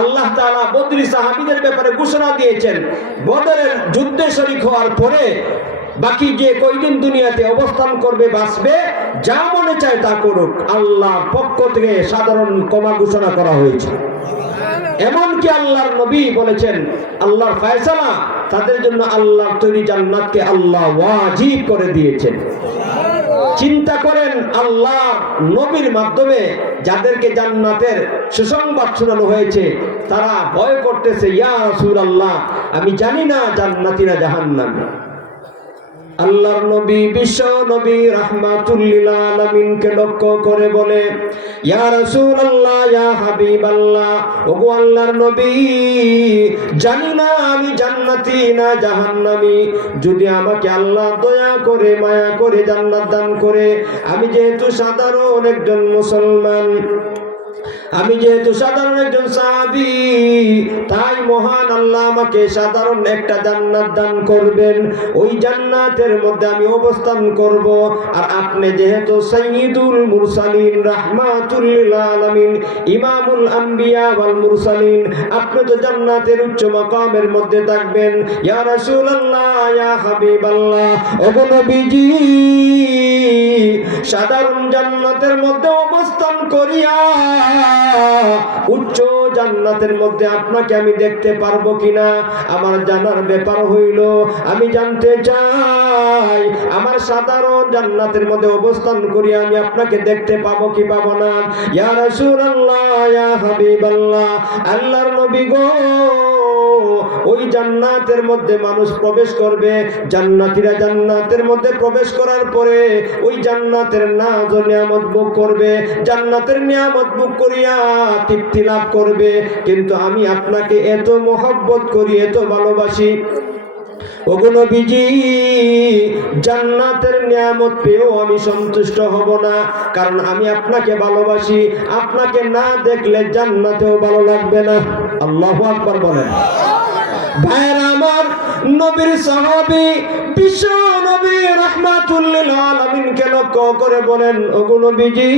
আল্লাহ তাআলা বদরি সাহাবীদের ব্যাপারে ঘোষণা দিয়েছেন, বদরের যুদ্ধে শরীক হওয়ার পরে বাকি যে কয়দিন দুনিয়াতে অবস্থান করবে বাঁচবে যা মনে চায় তা করুক, আল্লাহর পক্ষ থেকে সাধারণ ক্ষমা ঘোষণা করা হয়েছে। এমনকি আল্লাহর নবী বলেছেন আল্লাহর ফয়সালা তাদের জন্য আল্লাহর তৈরি জান্নাতকে আল্লাহ ওয়াজিব করে দিয়েছেন। চিন্তা করেন, আল্লাহ নবীর মাধ্যমে যাদেরকে জান্নাতের সুসংবাদ শোনানো হয়েছে তারা ভয় করতেছে, ইয়া রাসূলুল্লাহ, আমি জানি না জান্নাতি না জাহান্নামী। আল্লাহর নবী বিশ্ব নবী রাহমাতুল লিল আলামিনকে লক্ষ্য করে বলে, ইয়া রাসূলুল্লাহ, ইয়া হাবিবাল্লাহ, ওগো আল্লাহর নবী, জানি না আমি জান্নাতি না জাহান্নামী। যদি আমাকে আল্লাহ দয়া করে মায়া করে জান্নাত দান করে, আমি যেহেতু সাধারণ একজন মুসলমান, আমি যেহেতু সাধারণ একজন সাহাবী, তাই মহান আল্লাহ আমাকে সাধারণ একটা জান্নাত দান করবেন। ওই জান্নাতের মধ্যে আমি অবস্থান করব। আর আপনি যেহেতু সাইয়্যিদুল মুরসালিন রাহমাতুল লিল আলামিন, ইমামুল আম্বিয়া ওয়াল মুরসালিন, আপনি তো জান্নাতের উচ্চ মাকামের মধ্যে থাকবেন। ইয়া রাসূলুল্লাহ, ইয়া হাবিবাল্লাহ, ওগো নবীজি, সাধারণ জান্নাতের মধ্যে অবস্থান করিয়া উচ্চ জান্নাতের মধ্যে আপনাকে আমি দেখতে পারবো কিনা আমার জানার ব্যাপার হইল। আমি জানতে চাই আমার সাধারণ জান্নাতের মধ্যে অবস্থান করিয়া আমি আপনাকে দেখতে পাবো কি পাবো না। ইয়া রাসূলুল্লাহ, ইয়া হাবিবাল্লাহ, আল্লাহর নবী গো, ওই জান্নাতের মধ্যে মানুষ প্রবেশ করবে, জান্নাতীরা জান্নাতের মধ্যে প্রবেশ করার পরে ওই জান্নাতের নাজ ও নিয়ামত ভোগ করবে, জান্নাতের নিয়ামত ভোগ করিয়া তৃপ্তি লাভ করবে। কিন্তু আমি আপনাকে এত মহব্বত করি, এত ভালোবাসি, ওগো নবীজি, জান্নাতের নিয়ামত পেয়েও আমি সন্তুষ্ট হব না, কারণ আমি আপনাকে ভালোবাসি। আপনাকে না দেখলে জান্নাতেও ভালো লাগবে না। আল্লাহু আকবার বলেন। ভাইরা আমার, নবীর সাহাবী বিশ্ব নবী রাহমাতুল লিল আলামিনকে লক্ষ্য করে বলেন, ওগো নবীজি,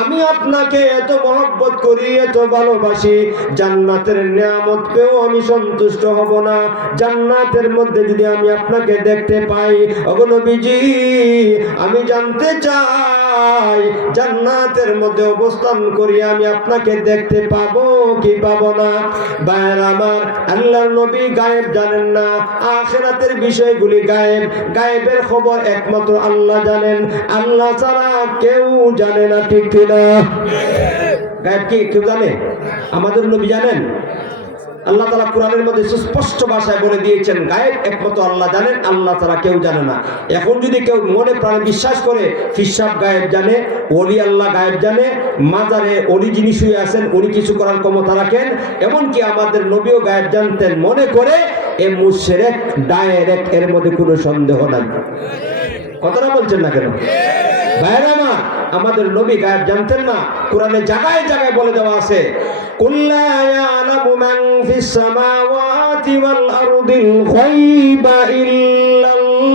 আমি আপনাকে এত মহব্বত করি, এত ভালোবাসি, জান্নাতের নিয়ামত পেয়েও আমি সন্তুষ্ট হব না। জান্নাতের মধ্যে যদি আমি আপনাকে দেখতে পাই, ওগো নবীজি, আমি জানতে চাই জান্নাতের মধ্যে অবস্থান করি আমি আপনাকে দেখতে পাবো কি পাবো না। ভাইয়ের আমার, আল্লাহর নবী গায়েব জানেন না, আখিরাতের বিষয়গুলি গায়েব, গায়েবের খবর একমাত্র আল্লাহ জানেন, আল্লাহ ছাড়া কেউ জানে না, ঠিক কিনা? গায়েব কি কেউ জানে? আমাদের নবী জানেন? আল্লাহ তাআলা কোরআনের মধ্যে সুস্পষ্ট ভাষায় বলে দিয়েছেন, গায়েব একমাত্র আল্লাহ জানেন, আল্লাহ ছাড়া কেউ জানে না। এখন যদি কেউ মনে প্রাণে বিশ্বাস করে ফিসাব গায়েব জানে, ওলি আল্লাহ গায়েব জানে, মাজারে ওলি যিনি শুয়ে আছেন উনি কিছু করার ক্ষমতা রাখেন, এমনকি আমাদের নবীও গায়েব জানতেন মনে করে, এ মুশরিক ডাইরেক্ট, এর মধ্যে কোনো সন্দেহ নাই। কথাটা বলছেন না কেন? ভাইরা আমার, আমাদের নবী গায়েব জানতেন না। কোরআনে জায়গায় জায়গায় বলে দেওয়া আছে, কুল্লা ইয়ালামু মান ফিস সামাওয়াতি ওয়াল আরদিল গায়বা ইল্লাল্লাহ।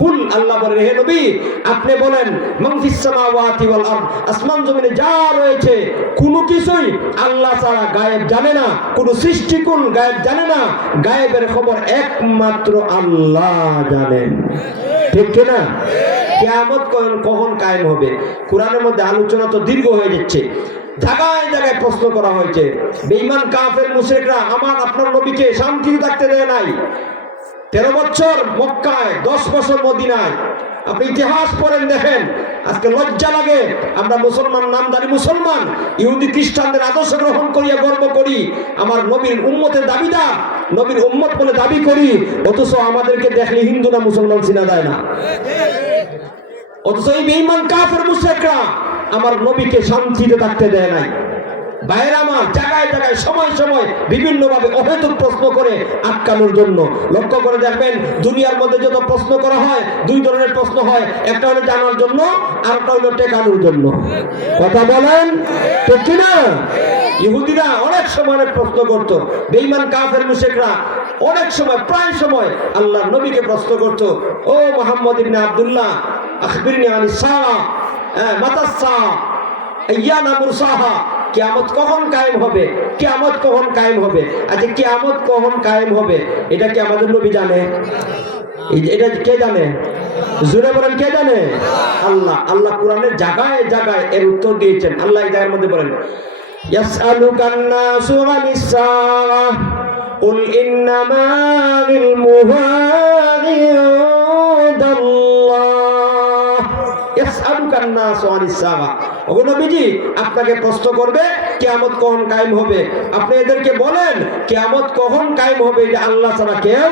কুল, আল্লাহ বলেন, হে নবী আপনি বলেন, মান ফিস সামাওয়াতি ওয়াল আরদ, আসমান জমিনে যা রয়েছে কোনো কিছুই আল্লাহ ছাড়া গায়েব জানে না, কোন সৃষ্টিকুল গায়েব জানে না, গায়েবের খবর একমাত্র আল্লাহ জানেন, ঠিক কিনা? কিয়ামত কখন কায়েম হবে? কোরআনের মধ্যে আলোচনা তো দীর্ঘ হয়ে যাচ্ছে, জায়গায় জায়গায় প্রশ্ন করা হয়েছে। বেঈমান কাফের মুশরিকরা আমার আপনার নবীকে শান্তিতে থাকতে দেয় নাই। 13 বছর মক্কায়, 10 বছর মদিনায়। আপনি ইতিহাস পড়েন, দেখেন, আজকে লজ্জা লাগে। আমরা মুসলমান, নামদারি মুসলমান, ইহুদি খ্রিস্টানদের আদর্শ গ্রহণ করিয়া গর্ব করি, আমার নবীর উম্মতের দাবিদার, নবীর উম্মত বলে দাবি করি, অথচ আমাদেরকে দেখলে হিন্দু না মুসলমান চিনা যায় না। অথচ এই বেঈমান কাফের মুশরিকরা আমার নবীকে শান্তিতে থাকতে দেয় নাই। বাইরে আমার জায়গায় জায়গায় সময় সময় বিভিন্ন ভাবে অহেতুক প্রশ্ন করে আটকানোর জন্য। লক্ষ্য করে দেখবেন, দুনিয়ার মধ্যে যত প্রশ্ন করা হয়, দুই ধরনের প্রশ্ন হয়, একটা হলো জানার জন্য, আর একটা হলো টেকানোর জন্য। কথা বলেন, ঠিক কিনা? ইহুদিরা অনেক সময় প্রশ্ন করতো, বেঈমান কাফের মুশরিকরা অনেক সময়, প্রায় সময় আল্লাহর নবীকে প্রশ্ন করতো, ও মুহাম্মদ ইবনে আব্দুল্লাহ, আখবিরনি আনিস সাআ, মাতা সাআ, আইয়ানা মুরসাহা, কিয়ামত কখন কায়েম হবে? কিয়ামত কখন কায়েম হবে? আচ্ছা, কিয়ামত কখন কায়েম হবে এটা কি আমাদের নবী জানে? এটা কে জানে? জোরে বলেন, কে জানে? আল্লাহ। আল্লাহ কোরআনের জায়গায় জায়গায় এর উত্তর দিয়েছেন। আল্লাহ এই জায়গার মধ্যে বলেন, ইয়াসআলুকান নাসু আনিস সাআ কুল ইন্নামা ইলমুহা ইনদাল্লাহ। ইয়াসআলুকান নাসু আনিস সাআ, ওগো নবীজি আপনাকে প্রশ্ন করবে কিয়ামত কখন কায়েম হবে, আপনি এদেরকে বলেন কিয়ামত কখন কায়েম হবে এটা আল্লাহ ছাড়া কেউ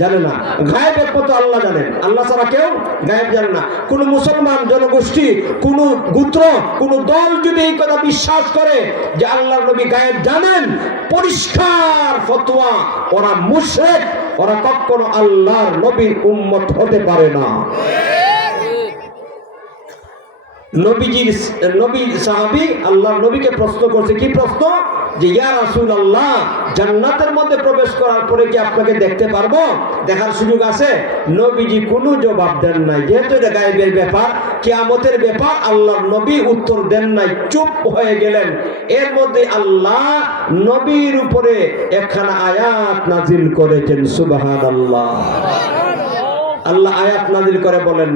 জানে না। গায়েব একমাত্র আল্লাহ জানেন, আল্লাহ ছাড়া কেউ গায়েব জানে না। কোন মুসলমান জনগোষ্ঠী, কোন গোত্র, কোন দল যদি এই কথা বিশ্বাস করে যে আল্লাহর নবী গায়েব জানেন, পরিষ্কার ফতোয়া, ওরা মুশরিক, ওরা কখনো আল্লাহর নবীর উম্মত হতে পারে না। নবী সাহাবী আল্লাহর নবীকে প্রশ্ন করছে, কি প্রশ্ন? যে ইয়া রাসূলুল্লাহ, জান্নাতের মধ্যে প্রবেশ করার পরে কি আপনাকে দেখতে পারবো, দেখার সুযোগ আছে? নবীজি কোনো জবাব দেন নাই, যেহেতু এটা গায়েবের ব্যাপার, কিয়ামতের ব্যাপার, আল্লাহর নবী উত্তর দেন নাই, চুপ হয়ে গেলেন। এর মধ্যে আল্লাহ নবীর উপরে একখানা আয়াত নাজিল করেছেন, সুবহানাল্লাহ। আল্লাহ আয়াত নাজিল করে বলেন,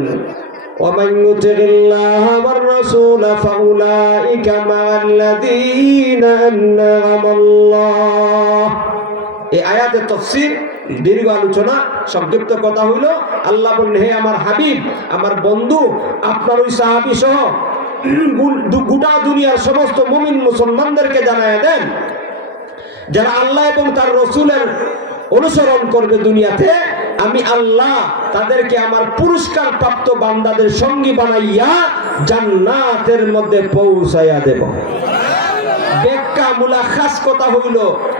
ومن يطع الله والرسول فأولئك مع الذين أنعم الله। এই আয়াতের তাফসীর দীর্ঘ আলোচনা, সংক্ষিপ্ত কথা হইল, আল্লাহ বললেন, হে আমার হাবিব, আমার বন্ধু, আপনার ওই সাহাবী সহ গোটা দুনিয়ার সমস্ত মুমিন মুসলমানদেরকে জানায়া দেন, যারা আল্লাহ এবং তার রাসূলের অনুসরণ করবে দুনিয়াতে, আমি আল্লাহ তাদেরকে আমার পুরস্কার প্রাপ্ত বান্দাদের সঙ্গী বানাইয়া জান্নাতের মধ্যে পৌঁছাইয়া দেব। ব্যাখ্যা মুলাখাস কথা হইল,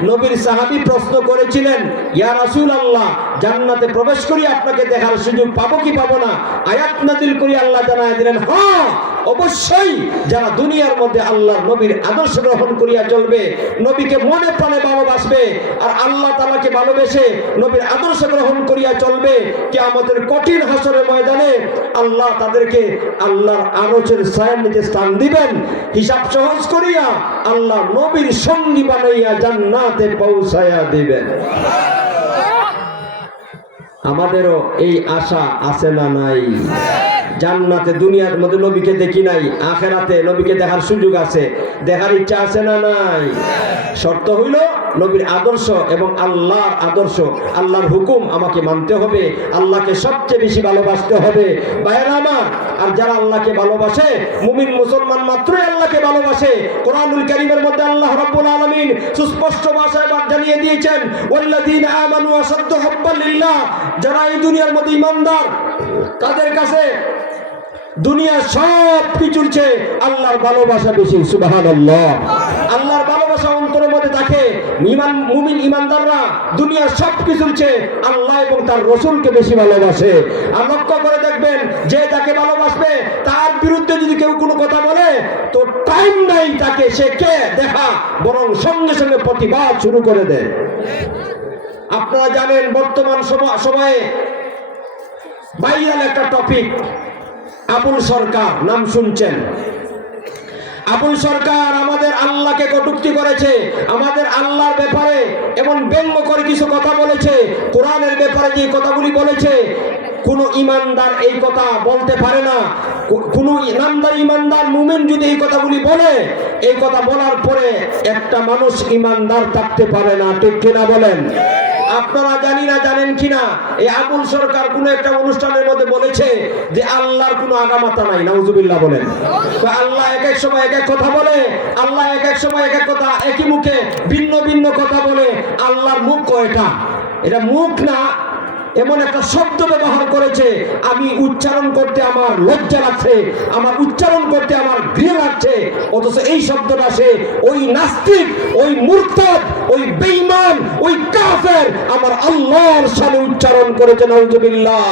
নবীর সাহাবী প্রশ্ন করেছিলেন, ইয়া রাসূলুল্লাহ, জান্নাতে প্রবেশ করি আপনাকে দেখার সুযোগ পাবো কি পাবো না? আয়াত নাযিল করি আল্লাহ জানায় দিলেন, হ্যাঁ অবশ্যই যারা দুনিয়ার মধ্যে আল্লাহর নবীর আদর্শ গ্রহণ করিয়া চলবে, নবীকে মনে প্রাণে ভালোবাসবে আর আল্লাহ তাআলাকে ভালোবেসে নবীর আদর্শ গ্রহণ করিয়া চলবে, কিয়ামতের কঠিন হাসরের ময়দানে আল্লাহ তাদেরকে আল্লাহর আরশের ছায়ার নিচে স্থান দিবেন। হিসাব সহজ করিয়া আল্লাহ নবীর সঙ্গী বানাইয়া জান্নাতে পৌঁছায়া দিবেন। আমাদেরও এই আশা আছে না নাই? জান্নাতে দুনিয়ার মধ্যে নবীকে দেখি নাই, আখেরাতে নবীকে দেখার সুযোগ আছে, দেখার ইচ্ছা আছে না নাই? শর্ত হইল নবীর আদর্শ এবং আল্লাহর আদর্শ, আল্লাহর হুকুম আমাকে মানতে হবে, আল্লাহকে সবচেয়ে বেশি ভালোবাসতে হবে। ভাইয়েরা আমার, আর যারা আল্লাহকে ভালোবাসে, মুমিন মুসলমান মাত্রই আল্লাহকে ভালোবাসে। কোরআনুল কারীমের মধ্যে আল্লাহ রাব্বুল আলামিন সুস্পষ্ট ভাষায় জানিয়ে দিয়েছেন, ওয়াল্লাযীনা আমানু আশাদ্দু হুব্বান লিল্লাহ, যারা এই দুনিয়ার মধ্যে ঈমানদার তাদের কাছে দুনিয়ার সব কিছুর চেয়ে আল্লাহর ভালোবাসা বেশি। সুবহানাল্লাহ। আল্লাহর ভালোবাসা অন্তরের মধ্যে থাকে। মুমিন ঈমানদাররা দুনিয়ার সব কিছুর চেয়ে আল্লাহ এবং তার রাসূলকে বেশি ভালোবাসে। আর লক্ষ্য করে দেখবেন, যে তাকে ভালোবাসবে তার বিরুদ্ধে যদি কেউ কোনো কথা বলে তো টাইম নাই তাকে সে কে দেখা, বরং সঙ্গে সঙ্গে প্রতিবাদ শুরু করে দেয়। আপনারা জানেন বর্তমান সময়ে ভাইরাল একটা টপিক, আবুল সরকার, নাম শুনছেন? আবুল সরকার আমাদের আল্লাহকে কটূক্তি করেছে, আমাদের আল্লাহর ব্যাপারে এমন ব্যঙ্গ করে কিছু কথা বলেছে, কোরআনের ব্যাপারে যে কথাগুলি বলেছে কোন ঈমানদার এই কথা বলতে পারে না। কোন নামদার ঈমানদার মুমিন যদি এই কথাগুলি বলে, এই কথা বলার পরে একটা মানুষ ঈমানদার থাকতে পারে না, ঠিক কিনা বলেন? আপনারা জানেন কিনা, এই আবুল সরকার কোন একটা অনুষ্ঠানের মধ্যে বলেছে যে আল্লাহর কোনো আগামাতা নাই। নাউজুবিল্লাহ বলেন। আল্লাহ এক এক সময় এক এক কথা বলে, আল্লাহ এক এক সময় এক এক কথা, একই মুখে ভিন্ন ভিন্ন কথা বলে। আল্লাহর মুখ কয়টা? এটা মুখ না, এমন একটা শব্দ ব্যবহার করেছে, আমি উচ্চারণ করতে আমার লজ্জা লাগছে, আমার উচ্চারণ করতে আমার ঘৃণা লাগছে, অথচ এই শব্দটা সে ওই নাস্তিক, ওই মুরতাদ, ওই বেঈমান, ওই কাফের আমার আল্লাহর সামনে উচ্চারণ করেছে। নাউজুবিল্লাহ।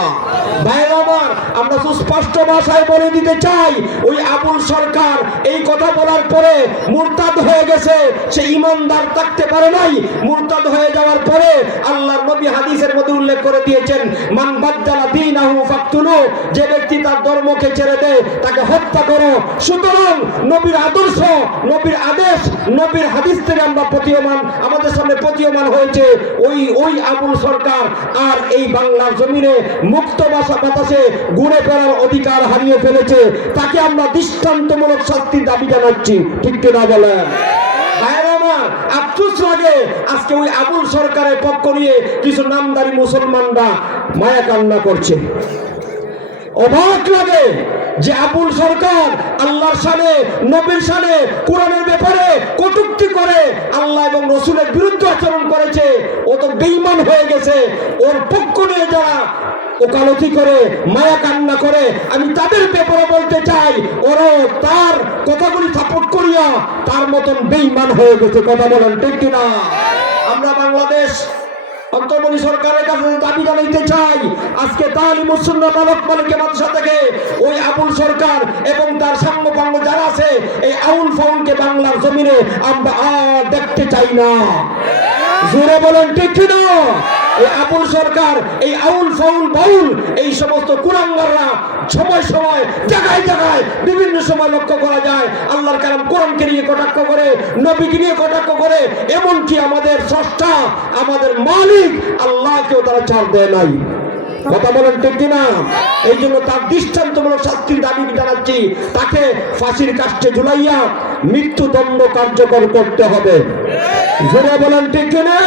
ভাইরা আমার, আমরা সুস্পষ্ট ভাষায় বলে দিতে চাই, ওই আবুল সরকার এই কথা বলার পরে মুরতাদ হয়ে গেছে, সে ঈমানদার থাকতে পারে নাই। মুরতাদ হয়ে যাওয়ার পরে আল্লাহর নবী হাদিসের মধ্যে উল্লেখ করে দিয়েছেন, মান বাদদালা দীনাহু ফাকতুলু, যে ব্যক্তি তার ধর্মকে ছেড়ে দেয় তাকে হত্যা করো। সুতরাং নবীর আদর্শ, নবীর আদেশ, নবীর হাদিস থেকে আমরা প্রতীয়মান, আমাদের সামনে প্রতীয়মান হয়েছে ওই আবুল সরকার আর এই বাংলার জমিনে মুক্ত বাতাসে ঘুরে ফেরার অধিকার হারিয়ে ফেলেছে। তাকে আমরা দৃষ্টান্তমূলক শাস্তির দাবি জানাচ্ছি, ঠিক কিনা বলেন? আফসোস লাগে, আজকে ওই আবুল সরকারের পক্ষ নিয়ে কিছু নামদারি মুসলমানরা মায়া কান্না করছে। অবাক লাগে যে আবুল সরকার আল্লাহর শানে, নবীর শানে, কোরআনের ব্যাপারে কটূক্তি করে, আল্লাহ এবং রাসূলের বিরুদ্ধে আচরণ করেছে, ও তো বেঈমান হয়ে গেছে। ওর পক্ষ নিয়ে যারা ওকালতি করে, মায়া কান্না করে, আমি তাদের ব্যাপারে বলতে চাই, ওরা তার কথাগুলি সাপোর্ট করিয়া তার মতন বেঈমান হয়ে গেছে। কথা বলেন ঠিক কিনা? আমরা বাংলাদেশ অন্তর্বর্তী সরকারের কাছে দাবি জানাইতে চাই, আজকে তালিমুস সুন্নাহ মালক মালিকে মাদ্রাসা থেকে ওই আবুল সরকার এবং তার সাঙ্গপাঙ্গ যারা আছে, এই আউল ফাউলকে বাংলার জমিনে আমরা আর দেখতে চাই না। জোরে বলেন ঠিক কিনা? এই আবুল সরকার, এই আউল ফাউল বাউল, এই সমস্ত কুলাঙ্গাররা সময় সময় জায়গায় জায়গায় বিভিন্ন সময় লক্ষ্য করা যায় আল্লাহর কালাম কোরআনকে নিয়ে কটাক্ষ করে, নবীকে নিয়ে কটাক্ষ করে, এমনকি আমাদের স্রষ্টা, আমাদের মালিক আল্লাহকেও তারা ছাড় দেয় নাই। কথা বলেন ঠিক কিনা? এই জন্য তার দৃষ্টান্তমূলক শাস্তির দাবি জানাচ্ছি, তাকে ফাঁসির কাষ্ঠে ঝুলাইয়া মৃত্যুদণ্ড কার্যকর করতে হবে। জোরে বলেন ঠিক কিনা?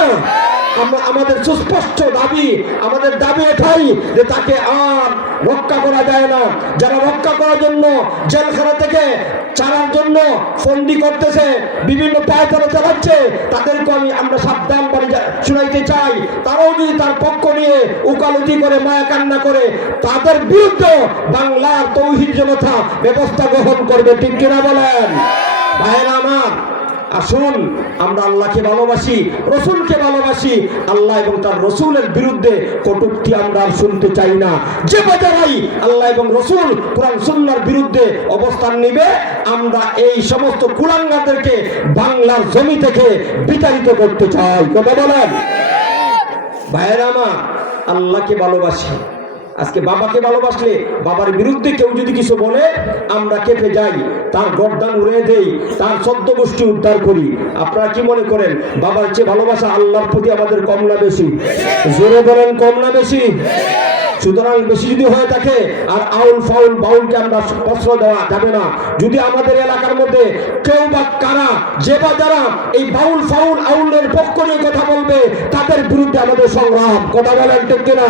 আমাদের সুস্পষ্ট দাবি, আমাদের দাবি এটাই যে তাকে আর রক্ষা করা যায় না। যারা রক্ষা করার জন্য জেলখানা থেকে ছাড়ার জন্য ফন্দি করতেছে, বিভিন্ন পায়তারা চালাচ্ছে, তাদেরকে আমরা সাবধান বাড়ি শুনাইতে চাই, তারাও যদি তার পক্ষ নিয়ে উকালতি করে, মায়া কান্না করে, তাদের বিরুদ্ধে বাংলার তৌহিদ জনতা ব্যবস্থা গ্রহণ করবে। ঠিক কিনা বলেন? ভাইরা আমার, আসুন আমরা আল্লাহকে ভালোবাসি, রসুলকে ভালোবাসি। আল্লাহ এবং তার রসুলের বিরুদ্ধে কটূক্তি আমরা আর শুনতে চাই না। যে বাজারাই আল্লাহ এবং রসুল কোরআন সুন্নাহর বিরুদ্ধে অবস্থান নিবে, আমরা এই সমস্ত কুলাঙ্গারদেরকে বাংলার জমি থেকে বিতাড়িত করতে চাই। কথা বলেন ভাইয়েরা আমার, আল্লাহকে ভালোবাসি। আজকে বাবাকে ভালোবাসলে বাবার বিরুদ্ধে কেউ যদি কিছু বলে আমরা কেঁপে যাই, তার গর্দান উড়িয়ে দেই, তার সদ্য গোষ্ঠী উদ্ধার করি। আপনারা কি মনে করেন বাবার চেয়ে ভালোবাসা আল্লাহর প্রতি আমাদের কম না বেশি? জোরে বলেন, কম না বেশি? সুতরাং বেশি যদি হয়ে থাকে আর আউল ফাউল বাউলকে আমরা প্রশ্রয় দেওয়া যাবে না। যদি আমাদের এলাকার মধ্যে কেউ বা কারা যে বা যারা এই বাউল ফাউল আউলের পক্ষ নিয়ে কথা বলবে, তাদের বিরুদ্ধে আমাদের সংগ্রাম। কথা বলেন ঠিক কিনা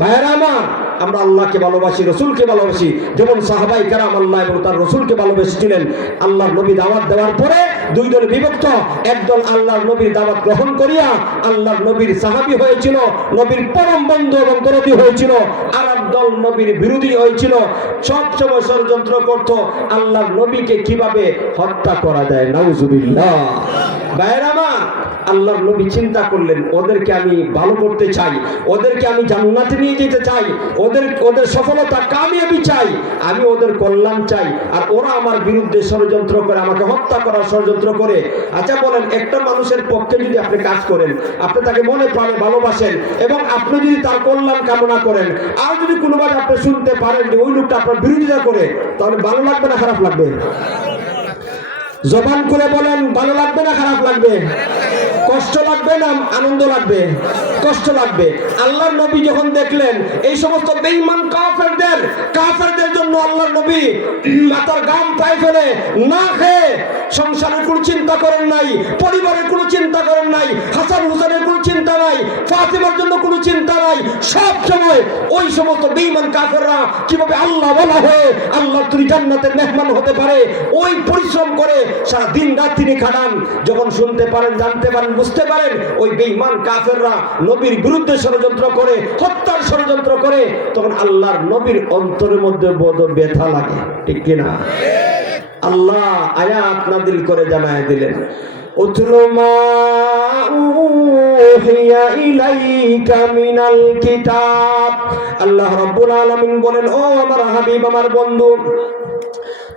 ভাইয়েরা আমার? আমরা আল্লাহকে ভালোবাসি, রসুলকে ভালোবাসি। যেমন সাহাবাই কেরাম আল্লাহ এবং তার রসুলকে ভালোবেসেছিলেন। আল্লাহর নবী দাওয়াত দেওয়ার পরে দুই দলে বিভক্ত। একদল আল্লাহর নবীর দাওয়াত গ্রহণ করিয়া আল্লাহর নবীর সাহাবী হয়েছিল, নবীর পরম বন্ধু এবং দরদী হয়েছিল। আর একদল নবীর বিরোধী হয়েছিল, সব সময় ষড়যন্ত্র করত আল্লাহর নবীকে কিভাবে হত্যা করা যায়। নাউজুবিল্লাহ। ভাইয়েরা আমার, আল্লাহর নবী চিন্তা করলেন ওদেরকে আমি ভালো করতে চাই, ওদেরকে আমি জান্নাতে নিয়ে যেতে চাই, ওদের সফলতা কামিয়াবি চাই, আমি ওদের কল্যাণ চাই। আর ওরা আমার বিরুদ্ধে ষড়যন্ত্র করে, আমাকে হত্যা করার ষড়যন্ত্র করে। আচ্ছা বলেন, একটা মানুষের পক্ষে যদি আপনি কাজ করেন, আপনি তাকে মনে প্রাণে ভালোবাসেন এবং আপনি যদি তার কল্যাণ কামনা করেন, আর যদি কোনোভাবে আপনি শুনতে পারেন যে ওই লোকটা আপনার বিরোধিতা করে, তাহলে ভালো লাগবে না খারাপ লাগবে? জবান করে বলেন, ভালো লাগবে না খারাপ লাগবে? কষ্ট লাগবে না আনন্দ লাগবে? কষ্ট লাগবে। আল্লাহর নবী যখন দেখলেন এই সমস্ত বেঈমান কাফেরদের জন্য আল্লাহর নবী মাথার গাম পায়ে ফেলে না খেয়ে, সংসারের কোনো চিন্তা করেন নাই, পরিবারের কোনো চিন্তা করেন নাই, হাসান হুসেনের কোনো চিন্তা নাই, ফাতিমার জন্য কোনো চিন্তা নাই, সব সময় ওই সমস্ত বেঈমান কাফেররা কিভাবে আল্লাহ বলা হয়ে আল্লাহ তুমি জান্নাতের মেহমান হতে পারে, ওই পরিশ্রম করে সারা দিন রাত তিনি খাটান। যখন শুনতে পারেন, জানতে পারেন, বুঝতে পারেন ওই বেঈমান কাফেররা নবীর বিরুদ্ধে ষড়যন্ত্র করে, হত্যার ষড়যন্ত্র করে, তখন আল্লাহর নবীর অন্তরের মধ্যে বড় ব্যথা লাগে। ঠিক কিনা? আল্লাহ আয়াত নাযিল করে জানায় দিলেন, উতলু মা উহিয়া ইলাইকা মিনাল কিতাব। আল্লাহ রাব্বুল আলামিন বলেন, ও আমার হাবিব, আমার বন্ধু,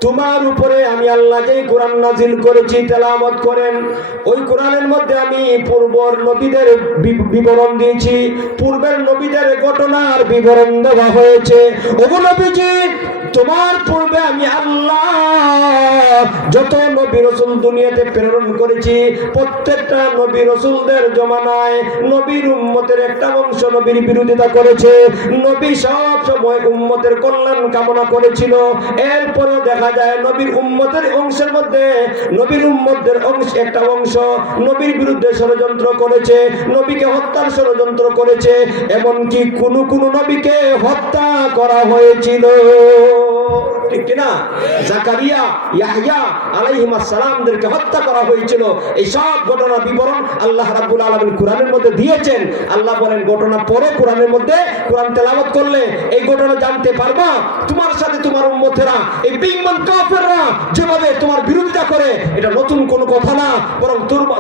তোমার উপরে আমি আল্লাহ যেই কোরআন নাজিল করেছি তেলাওয়াত করেন। ওই কোরআনের মধ্যে আমি পূর্বের নবীদের বিবরণ দিয়েছি, পূর্বের নবীদের ঘটনার বিবরণ দেওয়া হয়েছে। ওগো নবীজি, তোমার পূর্বে আমি আল্লাহ যত নবী রাসূল দুনিয়াতে প্রেরণ করেছি, প্রত্যেকটা নবী রাসূলদের জমানায় নবীর উম্মতের একটা অংশ নবীর বিরোধিতা করেছে। নবী সব সময় উম্মতের কল্যাণ কামনা করেছিল। এরপরও দেখা যায় নবীর উম্মতের অংশের মধ্যে নবীর উম্মতের একটা অংশ নবীর বিরুদ্ধে ষড়যন্ত্র করেছে, নবীকে হত্যার ষড়যন্ত্র করেছে। এমনকি কোন নবীকে হত্যা করা হয়েছিল। ঠিক কিনা? জাকারিয়া, ইয়াহইয়া আলাইহিস সালামদেরকে হত্যা করা হয়েছিল। এই সব ঘটনার বিবরণ আল্লাহ রাব্বুল আলামিন কোরআনের মধ্যে দিয়েছেন। আল্লাহ বলেন, ঘটনা পড়ো কোরআনের মধ্যে, কোরআন তেলাওয়াত করলে এই ঘটনা জানতে পারবা। তোমার সাথে তোমার উম্মতেরা, এই বেঈমান কাফেররা যেভাবে তোমার বিরোধিতা করে, এটা নতুন কোনো কথা না, বরং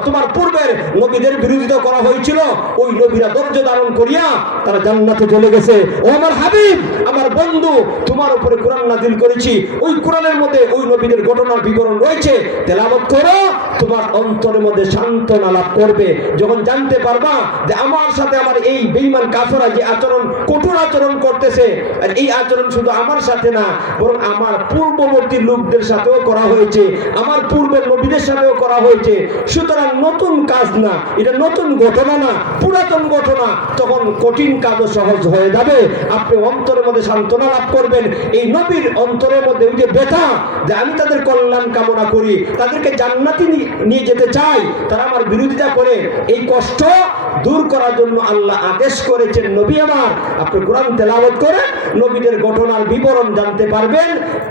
তোমার পূর্বের নবীদের বিরোধিতা করা হয়েছিল। ওই নবীরা ধৈর্য ধারণ করিয়া তারা জান্নাতে চলে গেছে। ও আমার হাবিব, আমার বন্ধু, তোমার উপরে কোরআন নাযিল করেছি, ওই কোরআনের মধ্যে ওই নবীদের ঘটনার বিবরণ রয়েছে। তেলাওয়াত করো, তোমার অন্তরের মধ্যে সান্ত্বনা লাভ করবে। যখন জানতে পারবা যে আমার সাথে আমার এই বেঈমান কাফেররা যে আচরণ, কঠোর আচরণ করতেছে, আর এই আচরণ শুধু আমার সাথে না, বরং আমার পূর্ববর্তী লোকদের সাথেও করা হয়েছে, আমার পূর্বের নবীদের সাথেও করা হয়েছে। সুতরাং নতুন কাজ না, এটা নতুন ঘটনা না, পুরাতন ঘটনা। তখন কঠিন কাজও সহজ হয়ে যাবে। আপনি অন্তরের মধ্যে সান্ত্বনা লাভ করবেন। এই নবীর অন্তরের মধ্যে ওই যে ব্যথা, যে আমি তাদের কল্যাণ কামনা করি, তাদেরকে জান্নাতে নিয়ে যেতে চাই, তারা আমার বিরোধিতা করে, এই কষ্ট দূর করার জন্য আল্লাহ আদেশ করেছেন, নবী আমার আপনি কোরআন তেলাওয়াত করে নবীদের ঘটনার বিবরণ জানতে পারবেন।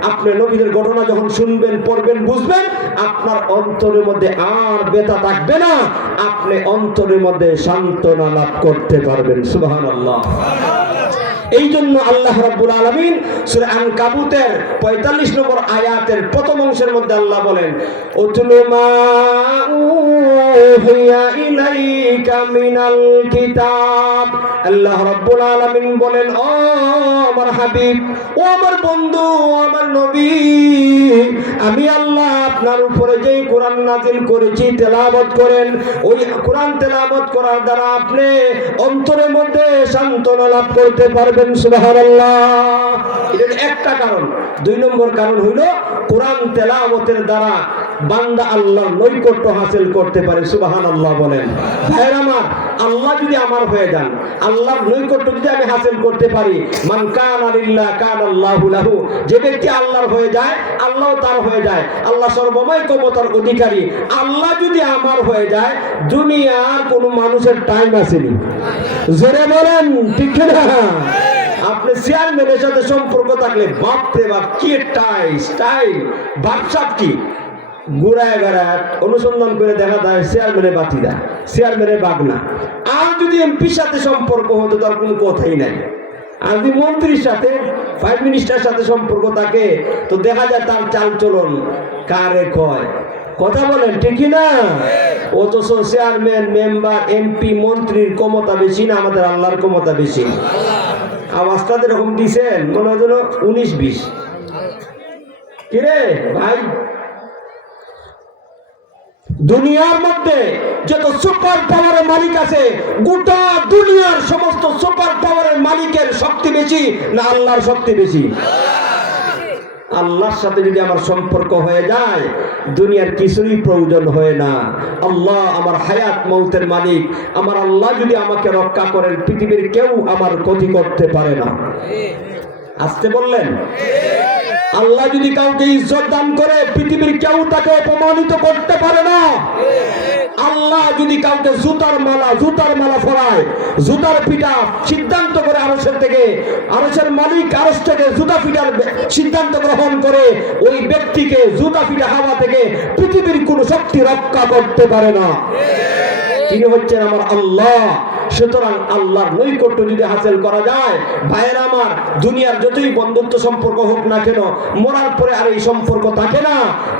আপনি নবীদের ঘটনা যখন শুনবেন, পড়বেন, বুঝবেন, আপনার অন্তরের মধ্যে আর ব্যথা থাকবে না, আপনি অন্তরের মধ্যে সান্ত্বনা লাভ করতে পারবেন। সুবহানাল্লাহ। এই জন্য আল্লাহ রাব্বুল আলামিন সূরা আনকাবুতের ৪৫ নম্বর আয়াতের প্রথম অংশের মধ্যে আল্লাহ বলেন, উতলু মা উহিয়া ইলাইকা মিনাল কিতাব। আল্লাহ রাব্বুল আলামিন বলেন, ও আমার হাবিব, ও আমার বন্ধু, ও আমার নবী, আমি আল্লাহ আপনার উপরে যেই কোরআন নাযিল করেছি তেলাওয়াত করেন। ওই কোরআন তেলাওয়াত করার দ্বারা আপনি অন্তরের মধ্যে সান্ত্বনা লাভ করতে পারবেন। সুবহানাল্লাহ। এর একটা কারণ। ২ নম্বর কারণ হইল কোরআন তেলাওয়াতের দ্বারা বান্দা আল্লাহর নৈকট্য হাসিল করতে পারে। সুবহানাল্লাহ বলেন। ভাইরা আমার, আল্লাহ যদি আমার হয়ে যান, আল্লাহর নৈকট্য যদি আমি হাসিল করতে পারি, মান কানা লিল্লাহ কানাল্লাহু লাহু, যে ব্যক্তি আল্লাহর হয়ে যায় আল্লাহ তার হয়ে যায়। আল্লাহ সর্বময় ক্ষমতার অধিকারী। আল্লাহ যদি আমার হয়ে যায়, দুনিয়ার কোনো মানুষের টাইম আসেনি। জোরে বলেন ঠিক না? আপনি চেয়ারম্যানের সাথে সম্পর্ক থাকলে বাপরে বাপ কি স্টাইল, বাপসাপ কি ঘুরায় বেড়ায় অনুসন্ধান করে দেখা যায় চেয়ারম্যানের বাতিদা, চেয়ারম্যানের বাগনা। আর যদি এমপির সাথে সম্পর্ক হতো তার কোনো কথাই নাই। আর যদি মন্ত্রীর সাথে, প্রাইম মিনিস্টারের সাথে সম্পর্ক থাকে তো দেখা যায় তার চাল চলন কারে কয়। কথা বলেন ঠিক না? অথচ চেয়ারম্যান, মেম্বার, এমপি, মন্ত্রীর ক্ষমতা বেশি না আমাদের আল্লাহর ক্ষমতা বেশি? আওয়াজটা এরকম দিছেন মনে হয় যেন ১৯-২০। কিরে ভাই, দুনিয়ার মধ্যে যত সুপার পাওয়ারের মালিক আছে, গোটা দুনিয়ার সমস্ত সুপার পাওয়ারের মালিকের শক্তি বেশি না আল্লাহর শক্তি বেশি? আল্লাহর সাথে যদি আমার সম্পর্ক হয়ে যায়, দুনিয়ার কিছুই প্রয়োজন হয় না। আল্লাহ আমার হায়াত মৌতের মালিক। আমার আল্লাহ যদি আমাকে রক্ষা করেন, পৃথিবীর কেউ আমার ক্ষতি করতে পারে না। আসতে বললেন? আল্লাহ যদি কাউকে ইজ্জত দান করে, পৃথিবীর কেউ তাকে অপমানিত করতে পারে না। আল্লাহ যদি কাউকে জুতার মালা পরায়, জুতার পিঠা সিদ্ধান্ত করে আরশের মালিক আরশ থেকে জুতা পিঠার সিদ্ধান্ত গ্রহণ করে, ওই ব্যক্তিকে জুতা পিঠা হাওয়া থেকে পৃথিবীর কোন শক্তি রক্ষা করতে পারে না। তিনি হচ্ছেন আমার আল্লাহ। সুতরাং আল্লাহর নৈকট্য যদি হাসিল করা যায়, ভাইয়েরা আমার, দুনিয়ার যতই বন্ধুত্ব সম্পর্ক হোক না কেন, মরার পরে আর এই সম্পর্ক থাকে না।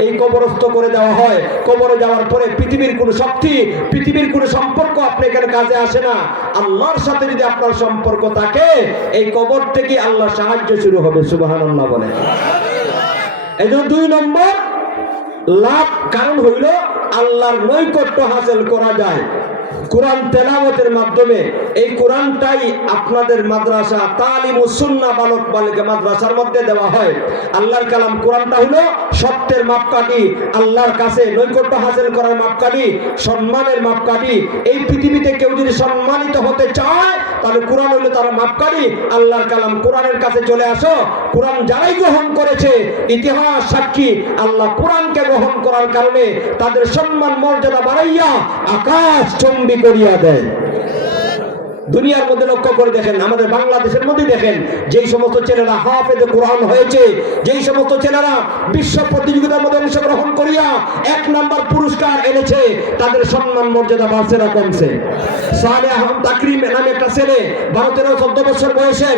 এই কবরস্থ করে দেওয়া হয়। কবরে যাওয়ার পরে পৃথিবীর কোনো শক্তি, পৃথিবীর কোনো সম্পর্ক আপনি এখানে কাজে আসে না। আল্লাহর সাথে যদি আপনার সম্পর্ক থাকে, এই কবর থেকে আল্লাহর সাহায্য শুরু হবে। সুবহানাল্লাহ বলে। এই জন্য ২ নম্বর লাভ কারণ হইল আল্লাহর নৈকট্য হাসিল করা যায় কোরআন তেলাওয়াতের মাধ্যমে। এই কোরআনটাই আপনাদের মাদ্রাসা তালিমুস সুন্নাহ বালক বালিকা মাদ্রাসার মধ্যে দেওয়া হয়। আল্লাহর কালাম কোরআনটা হলো সত্যের মাপকাঠি, আল্লাহর কাছে নৈকট্য হাসিল করার মাপকাঠি, সম্মানের মাপকাঠি। এই পৃথিবীতে কেউ যদি সম্মানিত হতে চায়, তাহলে কোরআন হলো তার মাপকাঠি। আল্লাহর কালাম কোরআনের কাছে চলে আসো। কোরআন যারাই গ্রহণ করেছে, ইতিহাস সাক্ষী, আল্লাহ কোরআনকে গ্রহণ করার কারণে তাদের সম্মান মর্যাদা বাড়াইয়া আকাশ চুম্বি করিয়া দেয়। দুনিয়ার মধ্যে লক্ষ্য করে দেখেন, আমাদের বাংলাদেশের মধ্যে দেখেন, যেই সমস্ত ছেলেরা হাফেজে কোরআন হয়েছে, যেই সমস্ত ছেলেরা বিশ্ব প্রতিযোগিতার মধ্যে অংশগ্রহণ করিয়া ১ নাম্বার পুরস্কার এনেছে, তাদের সম্মান মর্যাদা বাড়ছে না কমছে? সালে আহমদ তাকরিম নামে একটা ছেলে, ১২-১৩-১৪ বছর বয়সের,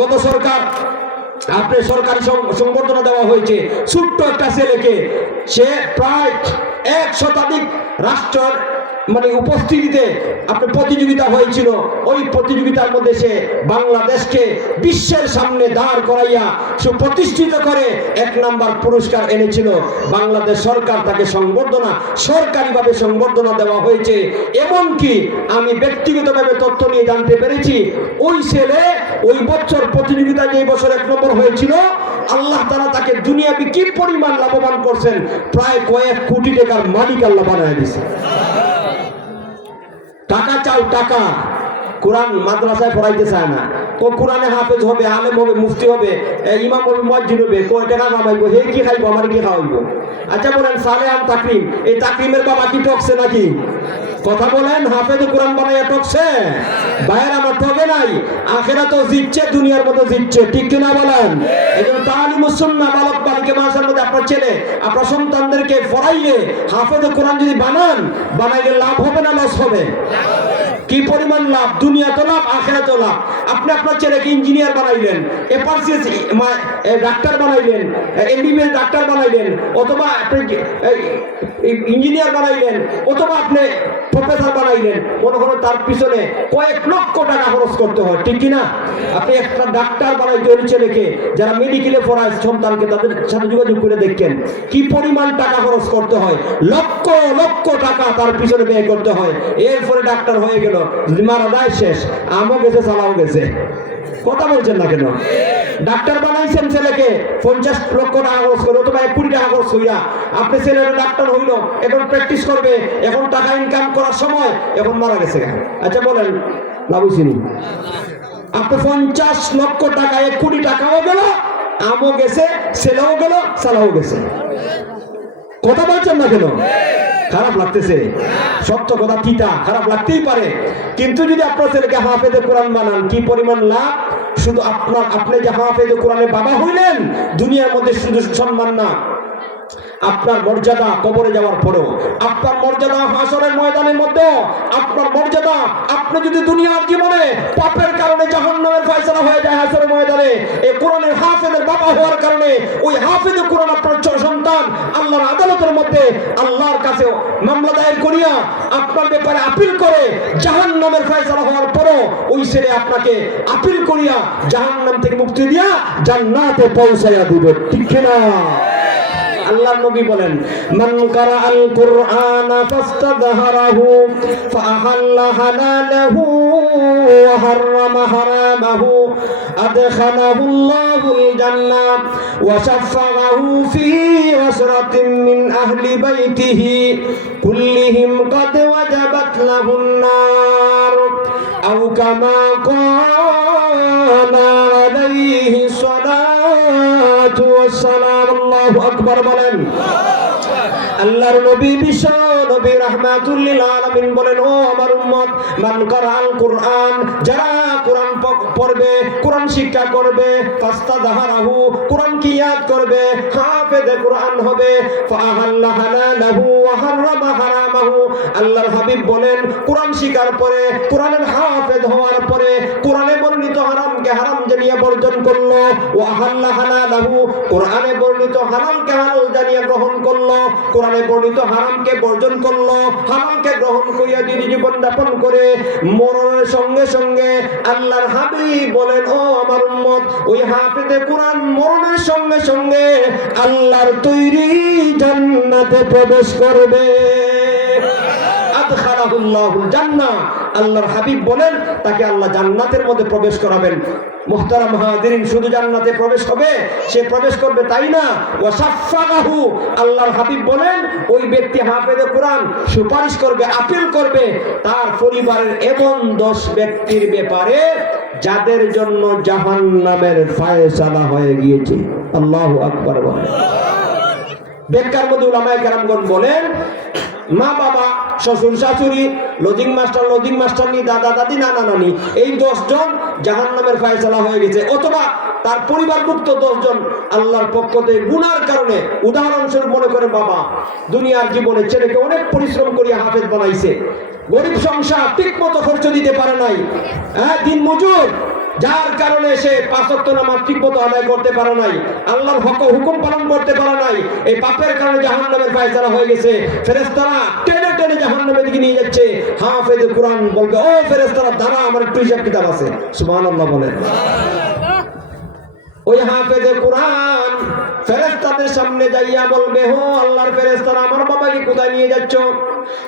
গত সরকার আপনার সরকারি সংবর্ধনা দেওয়া হয়েছে। ছোট্ট একটা ছেলেকে, সে প্রায় ১ শতাধিক রাষ্ট্রের উপস্থিতিতে আপনার প্রতিযোগিতা হয়েছিল। ওই প্রতিযোগিতার মধ্যে সে বাংলাদেশকে বিশ্বের সামনে দাঁড় করাইয়া সুপ্রতিষ্ঠিত করে ১ নাম্বার পুরস্কার এনেছিল। বাংলাদেশ সরকার তাকে সরকারিভাবে সংবর্ধনা দেওয়া হয়েছে। এমনকি আমি ব্যক্তিগতভাবে তথ্য নিয়ে জানতে পেরেছি, ওই ছেলে ওই বছর প্রতিযোগিতা যে বছর ১ নম্বর হয়েছিল, আল্লাহ তাআলা তাকে দুনিয়াবি কি পরিমাণ লাভবান করছেন, প্রায় কয়েক কোটি টাকার মালিক আল্লাহ বানায় দিয়েছে। টাকা চাও, টাকা। কোরআন মাদ্রাসায় পড়াইতে চায় না। কোরআনে হাফেজ হবে, আলেম হবে, মুফতি হবে, ইমাম হবে, মুয়াজ্জিন হবে, কয় টাকা কামাইবো, হে কি খাইবো, আমার কি খাওয়াইবো? আচ্ছা বলেন, সালে আম তাকরিম, এই তাকরিমের বাবা কি টকছে নাকি? কথা বলেন, হাফেজ কোরআন বানাইয়া টকছে? ভাইয়ের আমার টকে নাই, আখেরা তো জিতছে, দুনিয়ার মতো জিতছে, ঠিক কিনা বলেন? এই জন্য তালিমুস সুন্নাহ বালক বালিকা মাদ্রাসার মধ্যে আপনার ছেলে, আপনার সন্তানদেরকে পড়াইলে হাফেজ কোরআন যদি বানাইলে লাভ হবে না লস হবে? কি পরিমাণ লাভ, দুনিয়া তো লাভ, আখিরাত তো লাভ। আপনি আপনার ছেলেকে ইঞ্জিনিয়ার বানাইলেন, এফআরসিএস ডাক্তার বানাইলেন, এমবিবিএস ডাক্তার বানাইলেন, অথবা আপনি ইঞ্জিনিয়ার বানাইলেন, অথবা আপনি প্রফেসর বানাইলেন, মনে করো তার পিছনে কয়েক লক্ষ টাকা খরচ করতে হয়, ঠিক কিনা? আপনি একটা ডাক্তার বানাইতে ওই ছেলেকে, যারা মেডিকেলে পড়ায় সন্তানকে, তাদের সাথে যোগাযোগ করে দেখেন কি পরিমাণ টাকা খরচ করতে হয়, লক্ষ লক্ষ টাকা তার পিছনে ব্যয় করতে হয়। এরপরে ডাক্তার হয়ে গেল, যদি মারা যায় শেষ, আমও গেছে, চালাও গেছে। কথা বলছেন না কেন? ডাক্তার বানাইছেন ছেলেকে 50 লক্ষ টাকা খরচ করে, অথবা 1 কোটি টাকা খরচ হইয়া আপনি ছেলের ডাক্তার হইলো, এখন প্র্যাকটিস করবে, এখন টাকা ইনকাম করার সময়, এখন মারা গেছে। আচ্ছা বলেন, লাভ হইছিনি? আপনি 50 লক্ষ টাকা, 1 কোটি টাকাও গেল, আমও গেছে, ছেলেও গেল, চালাও গেছে। কথা বলছেন না কেন? খারাপ লাগতেছে? সত্য কথা, তিতা খারাপ লাগতেই পারে, কিন্তু যদি আপনার ছেলেকে হাফেজে কোরআন বানান, কি পরিমাণ লাভ। শুধু আপনি যে হাফেজে কোরআনের বাবা হইলেন, দুনিয়ার মধ্যে শুধু সম্মান না, আপনার মর্যাদা কবরে যাওয়ার পরেও, আপনার মর্যাদা হাসরের ময়দানের মধ্যে, আপনার মর্যাদা, আপনি যদি দুনিয়ার জীবনে পাপের কারণে জাহান্নামের ফয়সালা হয়ে যায় হাসরের ময়দানে, এই কোরআনের হাফেজের বাবা হওয়ার কারণে ওই হাফেজে কোরআন আপনার সন্তান আল্লাহর আদালতের মধ্যে আল্লাহর কাছে মামলা দায়ের করিয়া আপনার ব্যাপারে আপিল করে, জাহান্নামের ফয়সালা হওয়ার পরও ওই ছেলে আপনাকে আপিল করিয়া জাহান্নাম থেকে মুক্তি দিয়া জান্নাতে পৌঁছাইয়া দিবে, ঠিক না? আল্লাহর নবী বলেন, মান কারাআল কুরআনা ফাস্তাযহারাহু ফাআহাল্লা হালালাহু ওয়া হাররামা হারামাহু আদখালাহুল্লাহুল জান্নাহ ওয়া শাফাআহু ফি ওয়াসরাতিন মিন আহলি বাইতিহি কুল্লিহিম ক্বাদ ওয়াজাবাত লাহুন নার আও কামা ক্বালা আলাইহি সালাতু ওয়াস সালাম। আল্লাহু আকবার বলেন। আল্লাহর নবী বিশ্ব নবী রাহমাতুল লিল আলামিন বলেন, ও আমার উম্মত, মান কারাআল কুরআন, যারা কোরআন পড়বে, কোরআন শিক্ষা করবে, ফাস্তাযহারাহু, কোরআন কি ইয়াদ করবে, হাফেজে কোরআন হবে, ফাআহাল্লা হালালাহু ওয়া হাররামা হারামাহু। আল্লাহর হাবিব বলেন, কোরআন শিখার পরে, কোরআনের হাফেজ হওয়ার পরে, কোরআনে বর্ণিত হারামকে হারাম জানিয়ে বর্জন করলো, ওয়া আহাল্লা হালালাহু, কোরআনে বর্ণিত হারামকে হালাল জানিয়ে গ্রহণ করলো, কোরআনে বর্ণিত হারামকে বর্জন করলো, হারামকে গ্রহণ করিয়া যদি জীবন যাপন করে, মরণের সঙ্গে সঙ্গে আল্লাহর হাবিব বলেন, ও আমার উম্মত, ওই হাফেজে কোরআন মরণের সঙ্গে সঙ্গে আল্লাহর তৈরি জান্নাতে প্রবেশ করবে। আদখালাহুল্লাহুল জান্নাহ, আল্লাহর হাবিব বলেন, তাকে আল্লাহ জান্নাতের মধ্যে প্রবেশ করাবেন। মুহতারাম হাজিরিন, শুধু জান্নাতে প্রবেশ হবে, সে প্রবেশ করবে তাই না, ওয়া শাফাআহু, আল্লাহর হাবিব বলেন, ওই ব্যক্তি হাফেজে কোরআন সুপারিশ করবে, আপিল করবে তার পরিবারের এমন 10 ব্যক্তির ব্যাপারে যাদের জন্য জাহান্নামের ফয়সালা হয়ে গিয়েছে। আল্লাহু আকবার বলেন। ব্যাখ্যার মধ্যে উলামায়ে কেরামগণ বলেন, মা বাবা, শ্বশুর শাশুড়ি, লজিং মাস্টার নি, দাদা দাদি, নানা নানি, এই 10 জন জাহান্নামের ফয়সালা হয়ে গেছে, অথবা তার পরিবারভুক্ত 10 জন আল্লাহর পক্ষ থেকে গুনার কারণে। উদাহরণস্বরূপ মনে করে, বাবা দুনিয়ার জীবনে ছেলেকে অনেক পরিশ্রম করিয়া হাফেজ বানাইছে, গরিব সংসার, ঠিক মতো খরচ দিতে পারে নাই, দিন মজুর, যার কারণে সে 5 ওয়াক্ত নামাজ ঠিকমতো আদায় করতে পারে নাই, আল্লাহর হুকুম পালন করতে পারে নাই, এই পাপের কারণে জাহান্নামের ফয়সালা হয়ে গেছে। ফেরেশতারা টেনে টেনে জাহান্নামের দিকে নিয়ে যাচ্ছে। হাফেজে কোরআন বলবে, ও ফেরেশতারা দাঁড়া, আমার একটু হিসাব কিতাব আছে। সুবহানাল্লাহ বলেন। ওই হাফেজে কোরআন ফেরেশতাদের সামনে যাইয়া বলবে, হো আল্লাহর ফেরেশতারা, আমার বাবাকে কোথায় নিয়ে যাচ্ছ?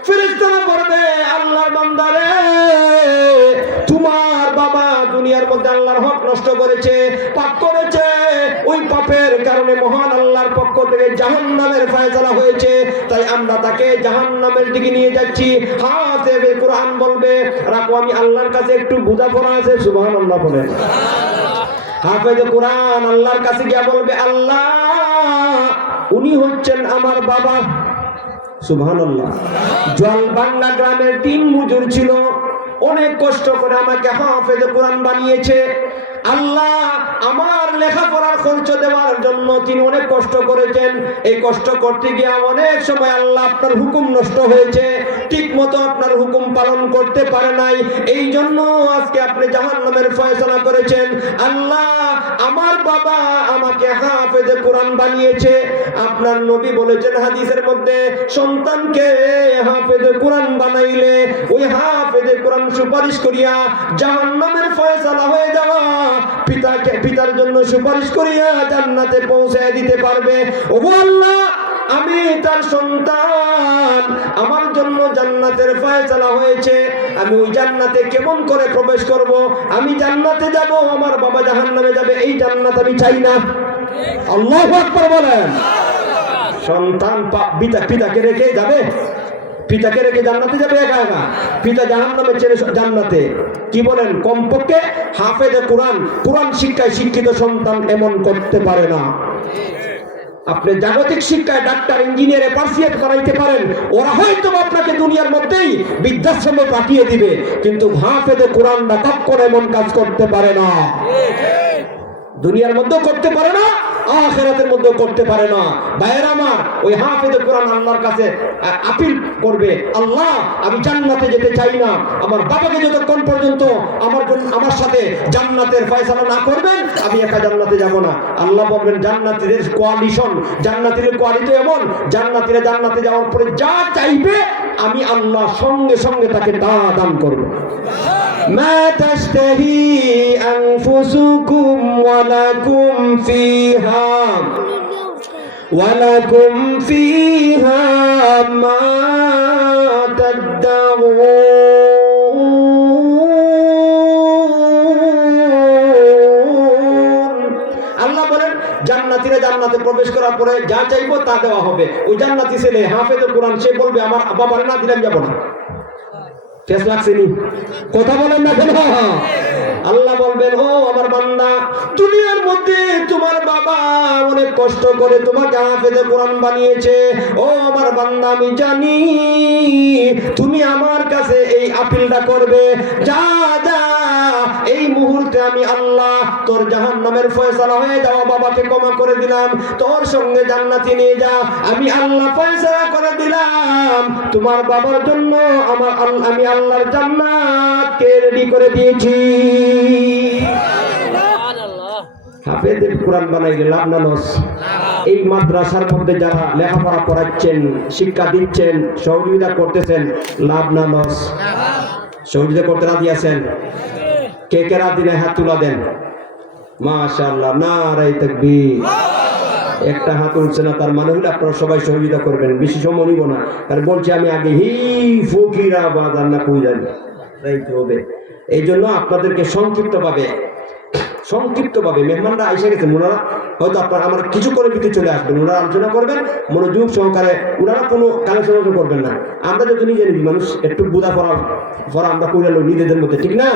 ফেরেশতারা বলবে, আল্লাহর বান্দারে, তোমার বাবা দুনিয়ার মধ্যে আল্লাহর হক নষ্ট করেছে, পাপ করেছে, ওই পাপের কারণে মহান আল্লাহর পক্ষ থেকে জাহান্নামের ফয়সালা হয়েছে, তাই আমরা তাকে জাহান্নামের দিকে নিয়ে যাচ্ছি। হাফেজে কোরআন বলবে, রাখো, আমি আল্লাহর কাছে একটু বোঝাপড়া আছে। সুবহানাল্লাহ বলেন। হাফেজে কোরআন আল্লাহর কাছে গিয়া বলবে, আল্লাহ, উনি হচ্ছেন আমার বাবা। সুবহানাল্লাহ। জলবাংলা গ্রামের 3 মজুর ছিল, অনেক কষ্ট করে আমাকে হাফেজে কোরআন বানিয়েছে। আল্লাহ, আমার লেখাপড়ার খরচ দেওয়ার জন্য তিনি অনেক কষ্ট করেছেন। এই কষ্ট করতে গিয়ে অনেক সময় আল্লাহ আপনার হুকুম নষ্ট হয়েছে, ঠিক মতো আপনার হুকুম পালন করতে পারে নাই। এই জন্য আজকে আপনি জাহান্নামের ফয়সালা করেছেন। আল্লাহ, আমার বাবা আমাকে হাফেজে কোরআন বানিয়েছে। আপনার নবী বলেছেন হাদিসের মধ্যে, সন্তানকে হাফেজে কোরআন বানাইলে ওই হাফেজে কোরআন সুপারিশ করিয়া জাহান্নামের ফয়সালা হয়ে যাওয়া পিতার জন্য সুপারিশ করিয়া জান্নাতে পৌঁছায় দিতে পারবে। ওগো আল্লাহ, আমি তার সন্তান, আমার জন্য জান্নাতের ফয়সালা হয়েছে, আমি ওই জান্নাতে কেমন করে প্রবেশ করব? আমি জান্নাতে যাব, আমার বাবা জাহান্নামে যাবে, এই জান্নাত আমি চাই না। আল্লাহু আকবার বলেন। সন্তান পিতাকে রেখে যাবে? পিতাকে রেখে জান্নাতে যাবে একা একা? পিতা জাহান্নামে ছেড়ে জান্নাতে? কি বলেন? কমপক্ষে হাফেজে কোরআন শিক্ষায় শিক্ষিত সন্তান এমন করতে পারে না। আপনি জাগতিক শিক্ষায় ডাক্তার, ইঞ্জিনিয়ার, পার্সিয়েট বানাইতে পারেন, ওরা হয়তো আপনাকে দুনিয়ার মধ্যেই বৃদ্ধাশ্রমে পাঠিয়ে দিবে, কিন্তু হাফেজে কোরআনটা কখনো এমন কাজ করতে পারে না। দুনিয়ার মধ্যেও করতে পারে না, আখিরাতের মধ্যেও করতে পারে না। ভাইয়েরা আমার, ওই হাফেজে কোরআন আল্লাহর কাছে আপিল করবে, আল্লাহ, আমি জান্নাতে যেতে চাই না, আমার বাবাকে যতক্ষণ পর্যন্ত আমার সাথে জান্নাতের ফয়সালা না করবেন, আমি একা জান্নাতে যাব না। আল্লাহ বলবেন, জান্নাতীদের কোয়ালিশন, জান্নাতীদের কোয়ালিটি এমন, জান্নাতীরা জান্নাতে যাওয়ার পরে যা চাইবে আমি আল্লাহ সঙ্গে সঙ্গে তাকে তা দান করব। মা তাশতাহি আনফুসুকুম ওয়ালাকুম ফিহা মা তাদদাউন। আল্লাহ বলেন, জান্নাতীরা জান্নাতে প্রবেশ করার পরে যা চাইবো তা দেওয়া হবে। ওই জান্নাতি ছেলে হাফেজে কোরআন, সে বলবে, আমার বাবারে না দিলাম যাব না। শেষ লাগছেনি? কথা বলেন না কেন? আল্লাহ বলবেন, ও আমার বান্দা, দুনিয়ার মধ্যে তোমার বাবা অনেক কষ্ট করে তোমাকে হাফেজে কোরআন বানিয়েছে। ও আমার বান্দা, আমি জানি তুমি আমার কাছে এই আপিলটা করবে, যা যা এই মুহূর্তে আমি আল্লাহ তোর জাহান্নামের ফয়সালা হয়ে যাওয়া বাবাকে ক্ষমা করে দিলাম, তোর সঙ্গে জান্নাতে নিয়ে যা, আমি আল্লাহ ফয়সালা করে দিলাম, তোমার বাবার জন্য আমি আল্লাহর জান্নাতকে রেডি করে দিয়েছি। হাফেজে কোরআন বানাইলে লাভ না লস? এই মাদ্রাসার মধ্যে যারা লেখাপড়া করাচ্ছেন, শিক্ষা দিচ্ছেন, সহযোগিতা করতেছেন, লাভ না লস? সহযোগিতা করতে রাজি আছেন? কে কে রাজি নাই? হাত তুলা দেন। মাশাআল্লাহ, নারায়ে তাকবীর। একটা হাত উঠছে না, তার মানে হলো আপনারা সবাই সহযোগিতা করবেন। বেশি সময় নিব না, কারণ বলছি আমি আগে ফকিরা বাজার না কই জানি রাইতে হবে। এই জন্য আপনাদেরকে সংক্ষিপ্তভাবে মেহমানরা এসে গেছেন, ওনারা হয়তো আপনারা আমার কিছু করে দিতে চলে আসবেন, ওনারা আলোচনা করবেন মনোযোগ সহকারে, ওনারা কোনো কালেকশন করবেন না। আমরা যদি নিজে মানুষ একটু বুঝা পড়া আমরা করে নিজেদের মধ্যে, ঠিক না?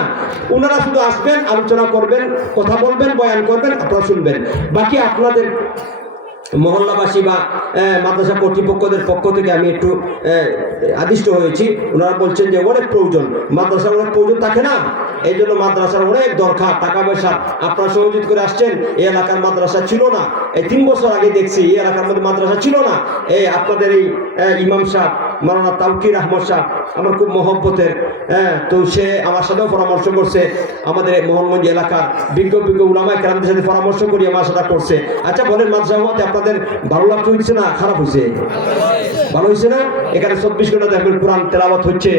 ওনারা শুধু আসবেন, আলোচনা করবেন, কথা বলবেন, বয়ান করবেন, আপনারা শুনবেন। বাকি আপনাদের মহল্লাবাসী বা মাদ্রাসা কর্তৃপক্ষদের পক্ষ থেকে আমি একটু আদিষ্ট হয়েছি। ওনারা বলছেন যে অনেক প্রয়োজন, মাদ্রাসার অনেক প্রয়োজন থাকে না, এই জন্য মাদ্রাসার অনেক দরকার, টাকা পয়সা। আপনারা সহযোগিত করে আসছেন। এই এলাকার মাদ্রাসা ছিল না, এই 3 বছর আগে দেখছি এই এলাকার মধ্যে মাদ্রাসা ছিল না। এই আপনাদের এই ইমাম সাহেব মাওলানা তাওকির আহমদ সাহেব আমার খুব মহব্বতের, তো সে আমার সাথেও পরামর্শ করছে, আমাদের মোহনগঞ্জ এলাকার বিজ্ঞ উলামায়ে কেরামদের সাথে পরামর্শ করি আমার সাথে করছে। আচ্ছা বলেন, মাদ্রাসা হতে আপনাদের ভালো লাগতে হয়েছে না খারাপ হয়েছে? ভালো হয়েছে না? এখানে 24 ঘন্টা দেখবেন কোরআন তেলাওয়াত হচ্ছে।